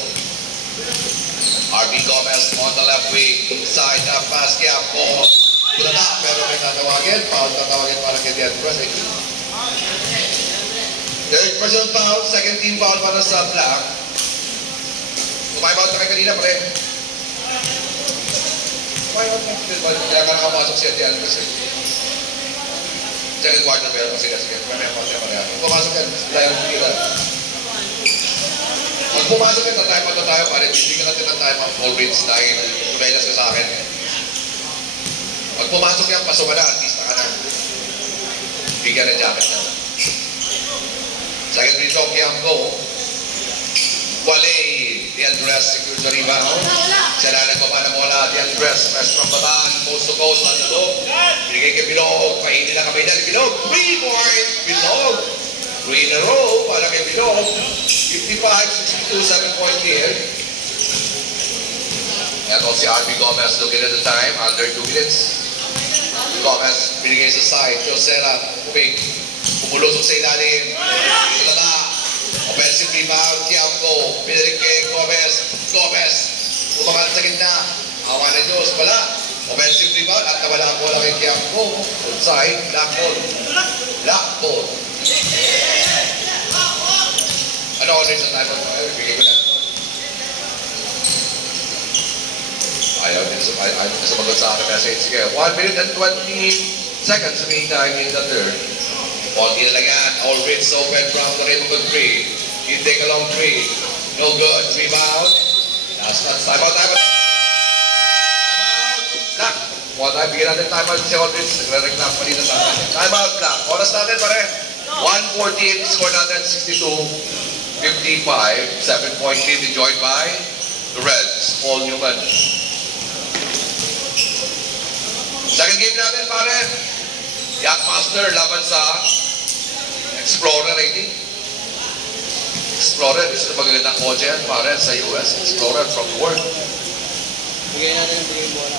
RB Gomez on the left wing. Side up pass. Quiapo. Tulala. Pero may tatawagin. Foul tatawagin para kay Dead Press. Third personal foul, second team foul para sa Black. Tumayabout na kayo kanina, pre. Tumayabout na. Kaya ka nakapasok siya diyan kasi. Second quarter pero kasi sige. Pumasok yan, tayo ang tira. Pag pumasok yan, tatay pa tayo pare. Bibigyan natin ng tayo mga full reads dahil kumelas ka sa akin. Pag pumasok yan, pasok ka na, artista ka na. Bigyan ng jacket na. Second free throw, Quiapo. Wale, the Andres secures the rebound. Siya na nagpapana mo wala, the Andres, press from Bataan, post to post, at the loop. Binigay kay Bilog, painin na kami dali, Bilog, 3-point, Bilog. 3 in a row, para kay Bilog. 55-62, 7-point lead. Ito si RB Gomez looking at the time, under 2 minutes. Gomez, binigay sa side, Josera, big. Pumulusok sa ilalim. Tulata. Offensive rebound. Quiapo. Pinarik kay Gomez. Gomez. Umangat sa gitna. Awa na Diyos. Wala. Offensive rebound. At nawala ang bola kay Quiapo. Outside. Black ball. Black ball. Ano orange na tayo? Bigay ko na. Ayaw din sumagot sa akin message. Sige. 1 minute and 20 seconds meantime in the third. All in lang yan. All Ritz open from the rim of 3. He take a long 3. No good. Rebound. Last touch. Time out. Time out. Black. One time. Bigyan natin time out si All Ritz. Nagre-reclaim pa dito sa atin. Time out, Black. Oras natin pa rin. 1:14. Score natin 62-55. 7-point lead enjoyed by the Reds. Paul Newman. Second game natin, pare. Yachtmaster laban sa Explorer rating. Explorer, gusto na magagandang kotse yan, pare, sa US. Explorer from the world. Bigay natin ang bigay bola.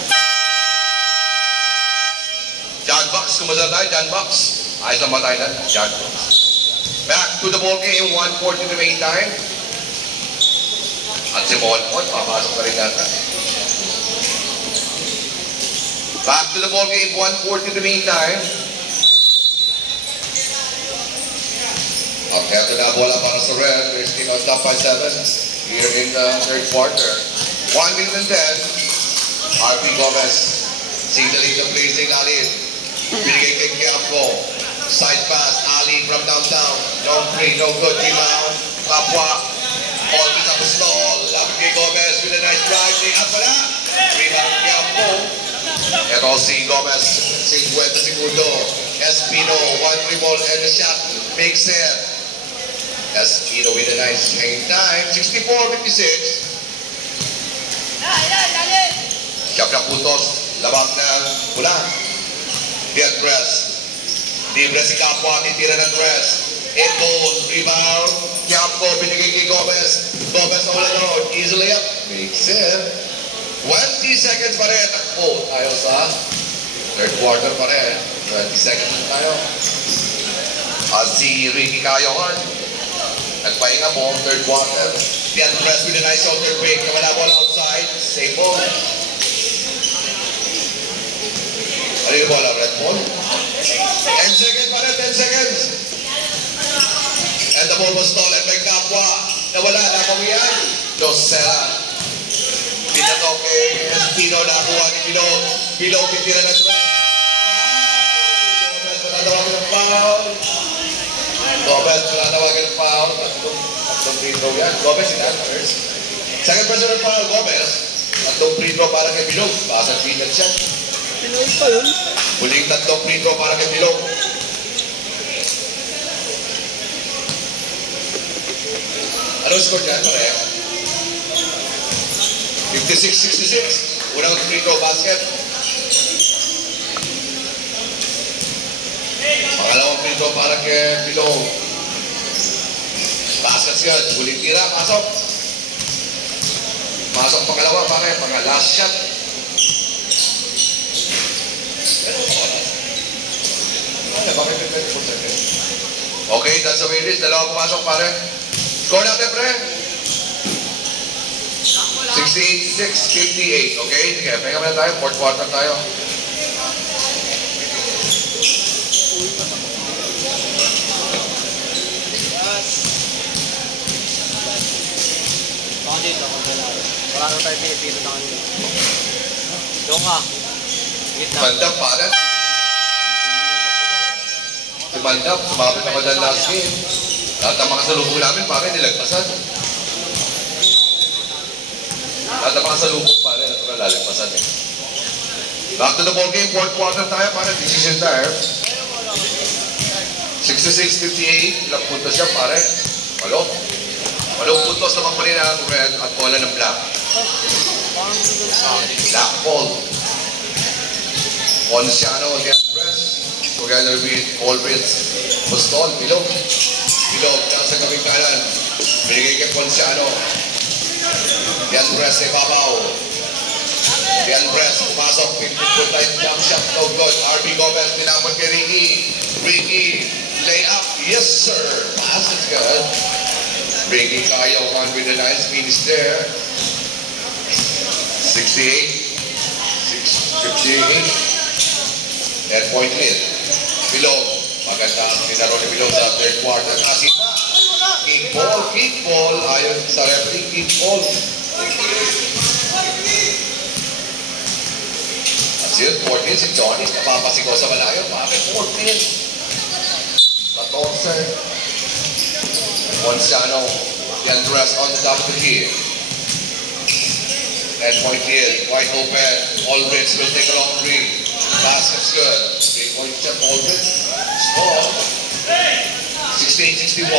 John Bucks, kumusta tayo? John Bucks. Ayos na matay na. John Bucks. Back to the ball game, 1:40 remaining time. At si Monmon, papasok na rin natin. Back to the ball game, 1:40 remaining time. Okay, ito na bola para sa Red. We're still on top by 7 here in the third quarter. 1 minute and 10. RB Gomez signaling the play sa ilalim. Binigay kay Quiapo. Side pass, Ali from downtown. Long three, no good. Rebound. Kapwa. All this up a stall. Lapit kay Gomez with a nice drive. Up pala. Rebound Quiapo. Ito si Gomez. 50 segundo. Espino. 1 dribble and a shot. Makes it. Espino with a nice hanging time. 64-56. Siyap na puntos. Labak na pula. Dead press. Libre si Kapwa. Titira ng press. Ito. Rebound. Quiapo. Binigay kay Gomez. Gomez na wala doon. Easily up. Makes it. 20 seconds pa rin. Takbo tayo sa third quarter pa rin. 20 seconds na tayo. At si Ricky Cayohan. Nagpahinga mo, third quarter. Dead press with a nice shoulder break. Nawala bola outside. Save ball. Ano yung bola? Red ball? 10 seconds pa rin. 10 seconds. And the ball was stolen by Kapwa. Nawala. Nakawiyan. Josera. Pinatok kay Espino. Nakakuha ni Bilog. Bilog titira na siya. Gomez manatawagan ng foul. Gomez manatawagan ng foul. Tatlong free throw yan. Gomez in that first. Second personal foul, Gomez. tatlong free throw para kay Bilog. Basag pinag siya. Pinoy pa yun. Huling tatlong free throw para kay Bilog. Ano score dyan, pare? 56-66. Unang free throw basket. Pangalawang free throw para kay Bilog. Basket siya. Huling tira. Pasok. Pasok pangalawa pare. Last shot. Okay, that's the way it is. Dalawa pumasok pare. Score natin pre. 68-6-58. Okay, sige. Pahinga muna tayo. Fourth quarter tayo. Baka dito, wala na tayo pinipito na kanina. Doon ka. Gitna. Mandap pare. Si Mandap, sumabit naman ng last game. Lahat ng mga salubong namin pare, nilagpasan. Lahat ng mga salubong pare, natural lalagpasan eh. Back to the ball game, fourth quarter tayo pare, decision tayo. 66-58, ilang puntos siya pare. Walong puntos naman pa rin ang red at bola ng black. Black ball. Ponciano against Dress. Together with Aldrich. Boston, Bilog. Bilog, nasa gabing kanan. Binigay kay Ponciano. Dian Dress ay babaw. Dian Dress, pumasok. Put time jump shot, no good. RB Gomez, tinapon kay Ricky. Ricky, lay up. Yes, sir. Pass is good. Ricky Kayawan with a nice finish there. 68. 10-point lead. Bilog. Maganda ang sinaro ni Bilog sa third quarter. Nasipa. Kickball. Ayon sa referee, kickball. As yun, 14 si Johnny. Napapasigaw sa malayo. Bakit 14? 14. Ponciano. Yan dress on the top of the key. 10-point lead. Wide open. Aldrich will take a long three. Basket's good. 3-point shot, Aldrich. Score. 68-61.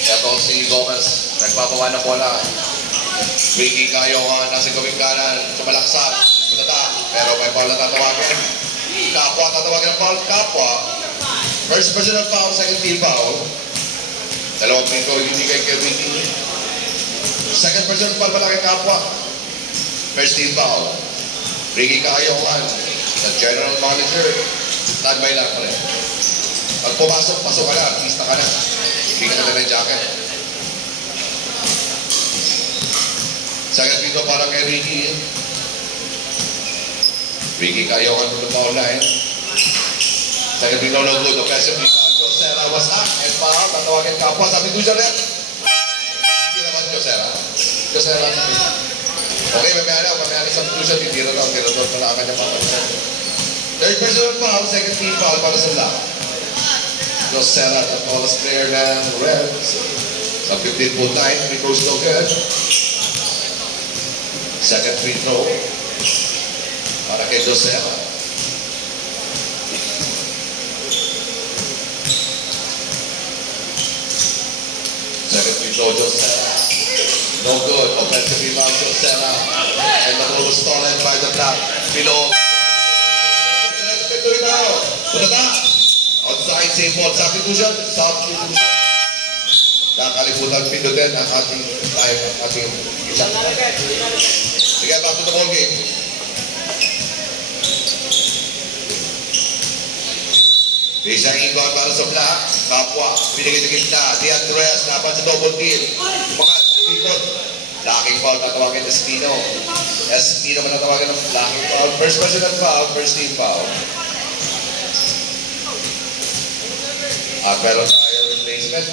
Ito si Gomez. Nagpapawa ng bola. Ricky Kayawan. Nasa gawing kanan. Sumalaksak. Punata. Pero may foul na tatawagin. Kapwa tatawagin ng foul. Kapwa. First personal foul. Second team foul. Dalawang pinto. Hindi kay Ricky. Second personal foul pala kay Kapwa. First team foul. Ricky Kayawan, the general manager, standby lang pa rin. Pag pumasok, pasok ka na, artista ka na. Hindi ka na ng jacket. Second dito para kay Ricky. Ricky Kayawan from the foul line. Second dito no good, offensively. Josera was up and foul. Tatawagin Kapwa, sabi ko siya rin. Hindi naman Josera. Josera okay, mamaya sa conclusion, titira daw, pala kanya papansin. Third personal foul, second team foul para sa Black. Josera, the tallest player ng Reds. Sa 15 full time, free throws no good. Second free throw para kay Josera. Second free throw, Josera. No good. Offensive rebound, Josera. And the ball was stolen by the Black. Bilog. Punata. Outside, same ball. Substitution. Nakalimutan pindutin ang ating time, ang ating isa. Sige, back to the ball game. Isang inbound para sa Black. Kapwa. Binigay sa gitna. Dian Torres. Laban sa double team. Mga ikot. Lacking foul, tatawagin Espino. Espino man tatawagin ng lacking foul. First personal foul, first team foul. Meron tayo replacement.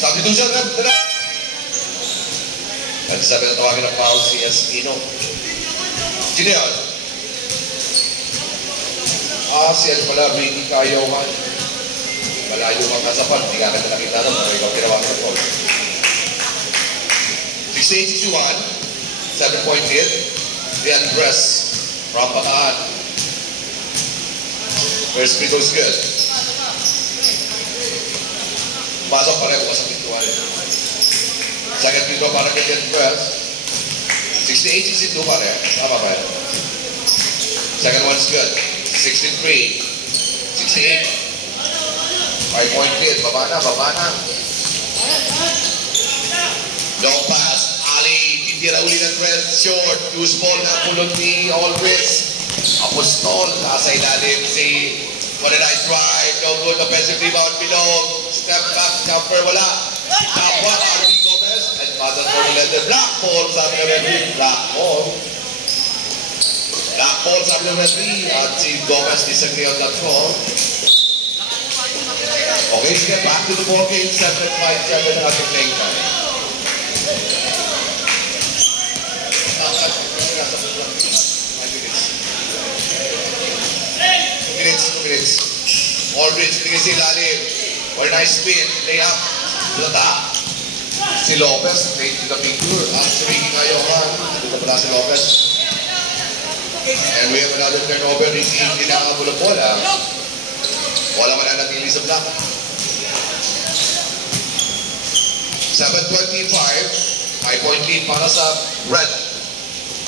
Substitution, rep. At sabi na tawagin ng foul si Espino. Sino yun? Siya pala, Ricky Kayawan. Malayo mga kasapan. Hindi ka nakita na, pero ikaw tinawagan ng foul. 68-61. 7-point lead. The Andres from Bataan. First free throw is good. Pasok pa rin bukas ang pintuan. Second free throw para kay Andres. 68-62 pa rin. Tama pa rin. Second one is good. 63. 68. 5-point lead. Baba na, baba na. Long pass. Ali, titira uli ng red short. Use ball na pulot ni Always. Apostol. Nasa ilalim si what a nice drive. No good. Offensive rebound. Bilog. Step back. Jumper. Wala. Top one. RB Gomez. And mother for the letter. Black ball. Sabi ng referee. Black ball. Black ball. Sabi ng referee. At si Gomez disagree on that call. Okay, let's get back to the ball game. 7-5-7 at the playing time. 2 minutes. Aldridge, bigay si Lalim. Or nice spin. Lay up. Lata. Si Lopez, made to the picture. At si Ricky Ngayohan. Dito pala si Lopez. And we have another turnover. Ricky, hindi nakakabula bola. Wala man na natili sa block. 7-25. 5-point lead para sa Red.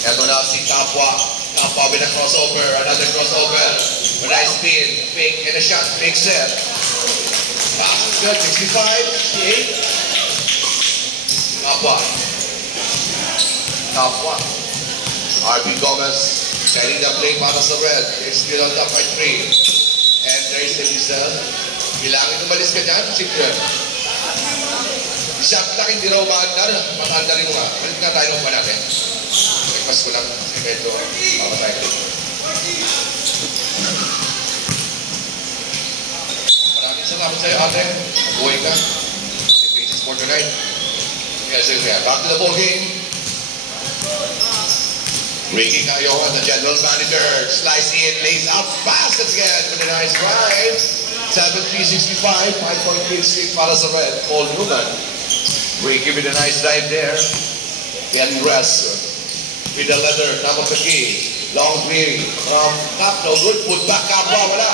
Ito na si Tapwa. Tapwa with a crossover. Another crossover. A nice spin. Fake and a shot. Makes it. Pass is good. 65. 68. Tapwa. Tapwa. RB Gomez. Setting the play para sa Red. It's still on top by 3. And there's the Giselle. Bilangin umalis ka dyan. Secret. Shot lang, hindi raw maandar. Matanda rin mo nga. Balik na tayo ng pa natin. Breakfast ko lang. Kasi medyo makapatay. Maraming salamat sa'yo, ate. Buhay ka. The basis for tonight. Yes, sir. Back to the ball game. Ricky Ngayohan, the general manager. Slice in, lays up, baskets again with a nice drive. 7-3-65. 5-point lead streak para sa Red. Paul Newman. Ricky with a nice drive there. Andres with the leather, top of the key. Long three from top, no good. Put back, Kapwa, wala.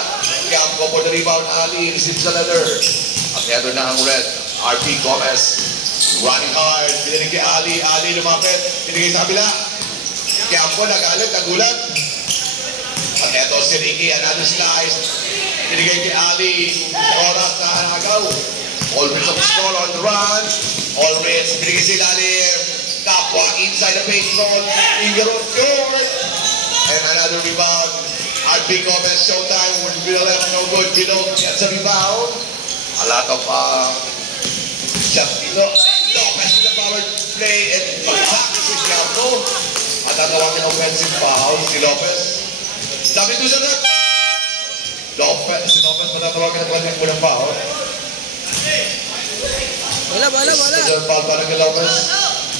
Kapwa for the rebound. Ali receives the leather. At header na ang Red. RP Gomez running hard. Binigay kay Ali. Ali lumapit. Binigay sa kabila. Kapwa nagalit, nagulat. At eto si Ricky, another slice. Binigay kay Ali. Oras na hanagaw. Always a score on the run. Always binigay si Lalim. Kapwa inside the paint zone. Figaro short. And another rebound. RP Gomez, showtime. With the left, no good. Bilog gets a rebound. A lot of shot dito. Lopez with the power play. And pagsak si Diablo. At natawag ng offensive foul si Lopez. Sabi ko siya na. Si Lopez matatawag ng foul. Wala. Special foul para kay Lopez.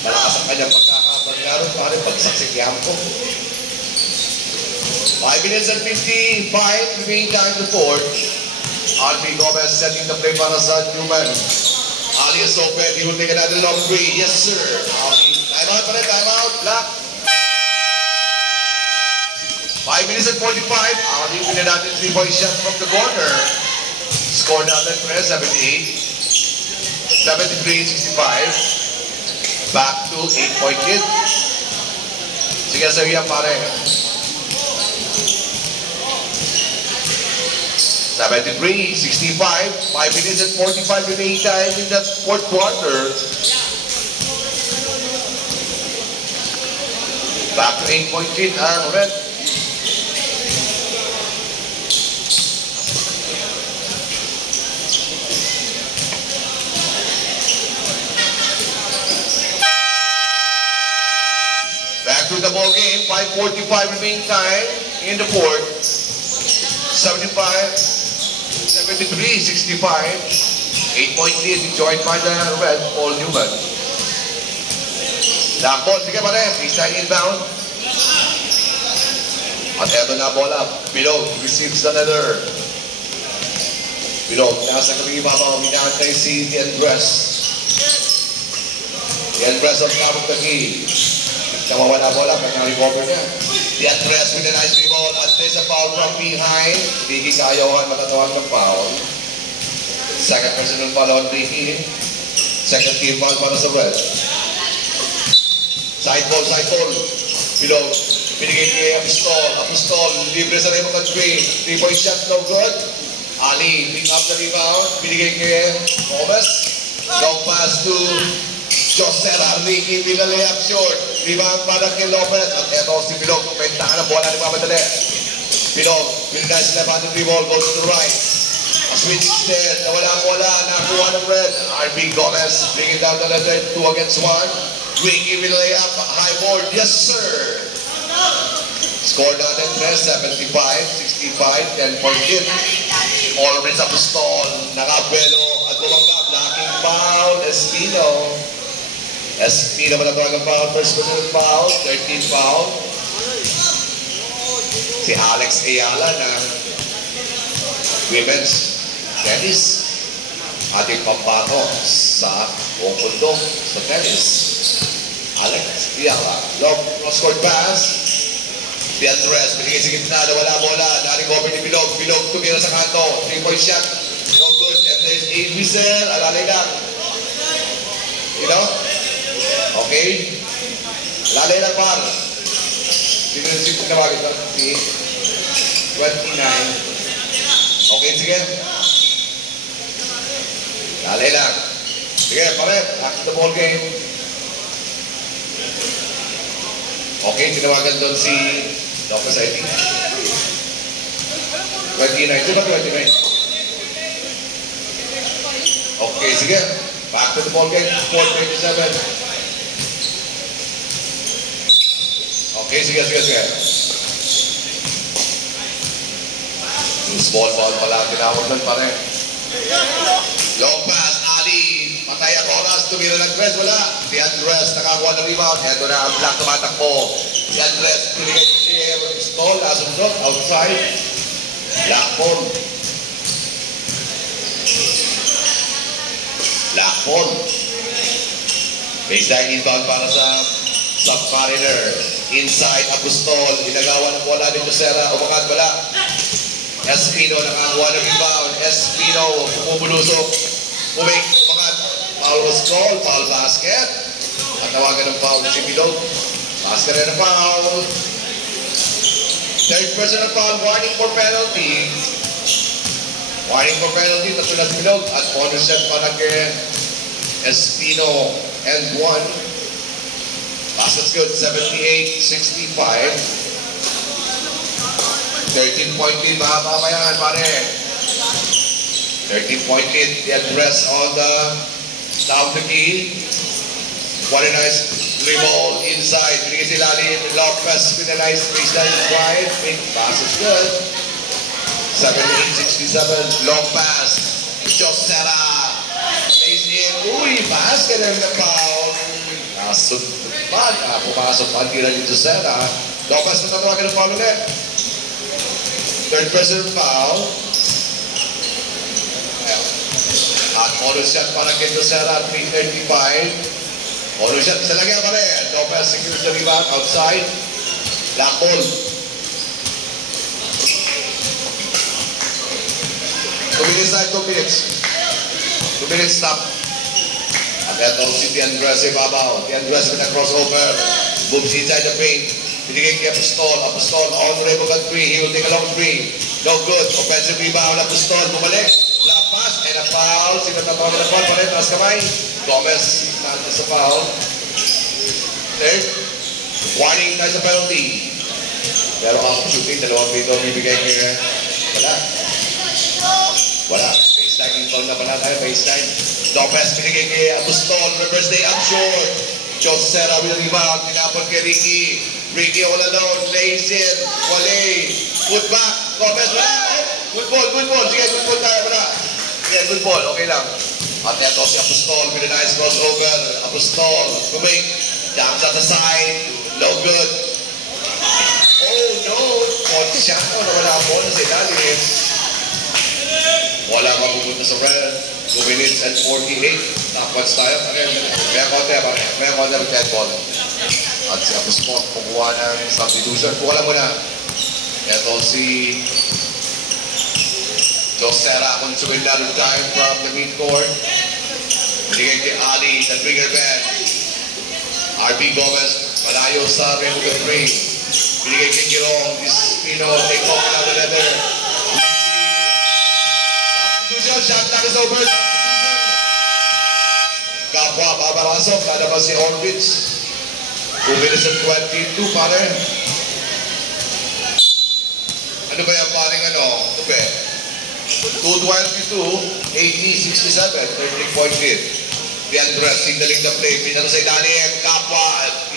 Malakas ang kanyang pagkakapaglaro. Parang pagsak si Quiamco. 5 minutes and 55 remaining time to fourth. RP Gomez setting the play para sa Newman. Ali is open. He will take another long three. Yes, sir. Ali. Time out pa rin. Time out. Black. 5 minutes and 45. Ali with another 3-point shot from the corner. Score natin for 78. 73-65. Back to 8-point lead. Sige sa iya pare. 73-65. 5 minutes and 45 remaining time in that fourth quarter. Back to 8-point lead ang Red. Back to the ball game. 5:45 remaining time in the fourth. 73-65. 8-point lead joined by the Red, Paul Newman. Lakbol, sige pa rin. Freestyle inbound. At eto na bola. Bilog receives another. Bilog, nasa kami ibabaw. Minahantay si Andres. The Andres on top of the key. Nawawala bola, pag na-recover niya. The Andres with a nice rebound. Andres a foul from behind. Ricky Kayawan matatawag ng foul. Second personal foul on Ricky. Second team foul para sa Red. Side ball, side ball. Below. Binigay niya Apostol. Libre sa rin mga 3. 3-point shot, no good. Ali, pick up the rebound. Binigay niya Gomez. Long pass to Josera. Ricky with a layup short. Rebound para kay Lopez. At eto si Bilog. Pentahan ang bola ni Mamadali. Bilog. With a nice left handed dribble. Goes to the right. A switch instead. Nawala ang bola. Nakuha ng Red. RB Gomez. Bring it down to the left. 2 against 1. Ricky with a layup. High board. Yes, sir. Score natin 75, 65, 10-point hit. Always up the stall. Nakabelo at bumangga. Blocking foul. Espino manatawag ang foul. First personal foul. 13 foul. Si Alex Ayala ng women's tennis. Ating pambato sa buong mundo sa tennis. Alex Ayala. Long cross-court pass. Si Andres, binigay sa gitna, nawala bola. Naring-over ni Bilog. Bilog tumira sa kanto. 3-point shot. No good. And there's a whistle. Alalay lang. You know? Okay? Alalay lang, par. Sino na bagay ito? Si 29. Okay, sige. Alalay lang. Sige, pare. Back to the ball game. Okay, tinawagan doon si Lopez, I think. 29. Ito ba 29? Okay, sige. Back to the ball game. 4:27. Okay, sige. Small ball pala. Tinawag doon pare. Long pass. Ali. Patay ang oras. Tumira ng Andres. Wala. Si Andres nakakuha ng rebound. Ito na ang black tumatakbo. Si Andres. Pinigay niya pistol. Nasundot. Outside. Black ball. Black ball. Baseline inbound para sa Submariner. Inside. Apostol. Inagawa ng bola ni Josera. Umakat wala. Espino nakakuha ng rebound. Espino. Bumubulusok. Umakat. Foul was called. Foul basket. At tawagan ng foul si Bilog. Basket rin ang foul. Third personal foul. Warning for penalty. Warning for penalty. Tatlo na si Bilog. At corner set para kay Espino and 1. Basket's good. 78-65. 13-point lead. Mahaba pa yan, pare. 13-point lead. The Andres on the top of the key. What a nice dribble inside. Binigay si Lali. Lopez with a nice baseline wide. Big pass is good. 78-67. Long pass. Josera. Lays in. Uy, basket and the foul. Nasunod. Pumasok pa ang tira ni Josera. Lopez na tatawagan ng foul ulit. Third personal foul. At auto shot para kay Josera. 3:35. Auto shot. Isa lang yan pa rin. Lopez secures the rebound outside. Black ball. 2 minutes time, 2 minutes. 2 minutes stop. At ito si Andres ibabaw. Andres with a crossover. Moves inside the paint. Binigay kay Apostol. On rebel at 3. He will take a long 3. No good. Offensive rebound. Apostol. Bumalik. Lapas. And a foul. Sino tatawag na foul? Palit. Taas kamay. Gomez. Nandun sa foul. Third. Warning tayo sa penalty. Pero ang shooting. Dalawang dito. Bibigay kay wala. Baseline. Foul na pala tayo. Baseline. Lopez. Binigay kay Apostol. Reverse day up short. Josera with a rebound. Tinapon kay Ricky. Ricky all alone. Lays in. Wale. Put back. Lopez. Good ball. Sige, good ball tayo. Wala. Sige, good ball. Okay lang. At ito si Apostol with a nice crossover. Apostol. Kumik. Jumps at the side. No good. Oh no. Konsyano. Wala ang bola sa ilalim. Wala mapupunta sa red. 2 minutes and 48. Tapos tayo. May konti ng dead ball. At si Apospot kumuha ng substitution. Kuha lang muna. Ito si Josera Consuela time from the midcourt. Binigay kay Ali, the trigger man. RB Gomez, malayo sa rim of the three. Binigay kay Girong, Espino, take off na the leather. Substitution, shot clock is over. Kapwa, babarasok, lalabas si Orwitz. 2 minutes and 22, pare. Ano ba yung paring ano? Tupe. 2:22, 80-67, 30-point lead. Diandres signaling the play. Pinang sa ilalim, Kapwa,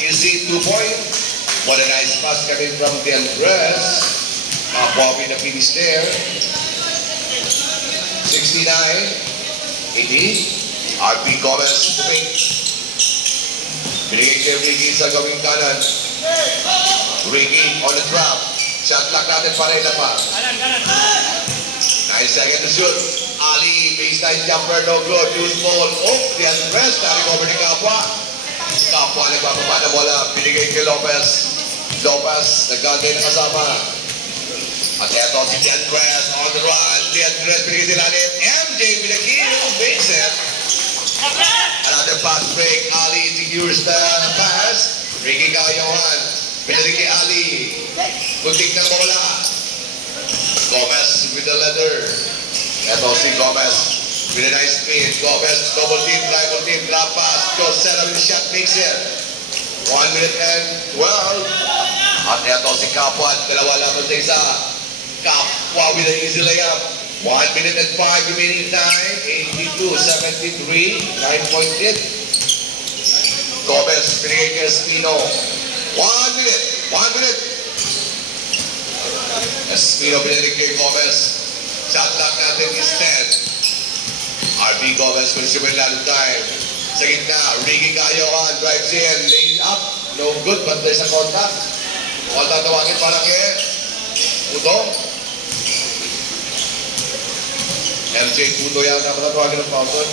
easy 2-point. What a nice pass coming from Diandres. Kapwa with a finish there. 69, 80. RB Gomez moving. Binigay kay Ricky sa gawing kanan. Ricky on the trap. Shot clock natin para ilapa. 9 seconds to shoot. Ali, baseline jumper, no good. Use ball. Oh, Diandres. Na-recover ni Kapwa. Kapwa nagbababa na bola. Binigay kay Lopez. Lopez, nagkagay na kasama. At eto si Diandres on the run. Diandres, binigay sila ni MJ with a kill. Makes it. Another pass break. Ali secures the pass. Ricky Gayohan. Binigay kay Ali. Kuntik ng bola. Gomez with the leather. Eto si Gomez with a nice spin. Gomez double team, triple team, drop pass. Josera with the shot, makes it. 1 minute and 12. At eto si Kapwa, dalawa lang sa isa. Kapwa with an easy layup. 1 minute and 5 remaining time. 82-73. 9-point hit. Gomez binigay kay Espino. 1 minute. 1 minute. Espino binigay kay Gomez. Shot clock natin is 10. RB Gomez will shoot in time. Sa gitna, Ricky Gayohan drives in, laid up. No good, but there's a contact. All tatawagin para kay Puto. MJ Puto yata matatawagin ng foul.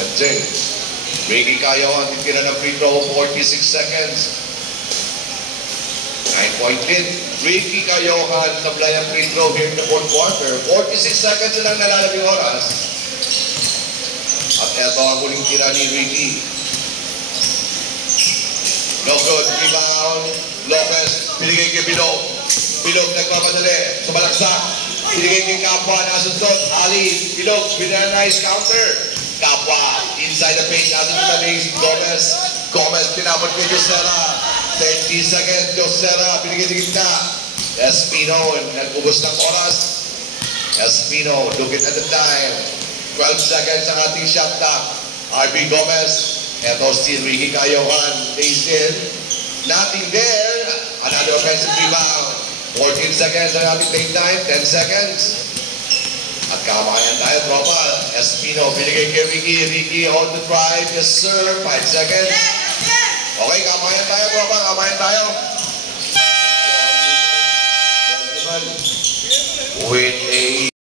MJ. Ricky Gayohan, titira ng free throw, 46 seconds. 9-point lead. Ricky Gayohan sablay ang free throw here in the fourth quarter. 46 seconds lang nalalabing oras. At eto ang huling tira ni Ricky. No good. Rebound. Lopez. Binigay kay Bilog. Bilog nagpapadali. Sumalagsak. Binigay kay Kapwa. Nasundot. Ali. Bilog with a nice counter. Kapwa. Inside the paint. Nasundot. Gomez. Gomez. Tinapot kay Josera. 30 seconds. Josera. Binigay sa gitna. Espino. Nag-ubos ng oras. Espino. Looking at the time. 12 seconds ang ating shot clock. RB Gomez. Eto si Ricky Gayohan. Lays in. Nothing there. Another offensive rebound. 14 seconds ang ating play time. 10 seconds. At kamayan tayo, tropa. Espino. Binigay kay Ricky. Ricky on the drive. Yes, sir. 5 seconds. Okay, kamayan tayo, tropa. Kamayan tayo. With a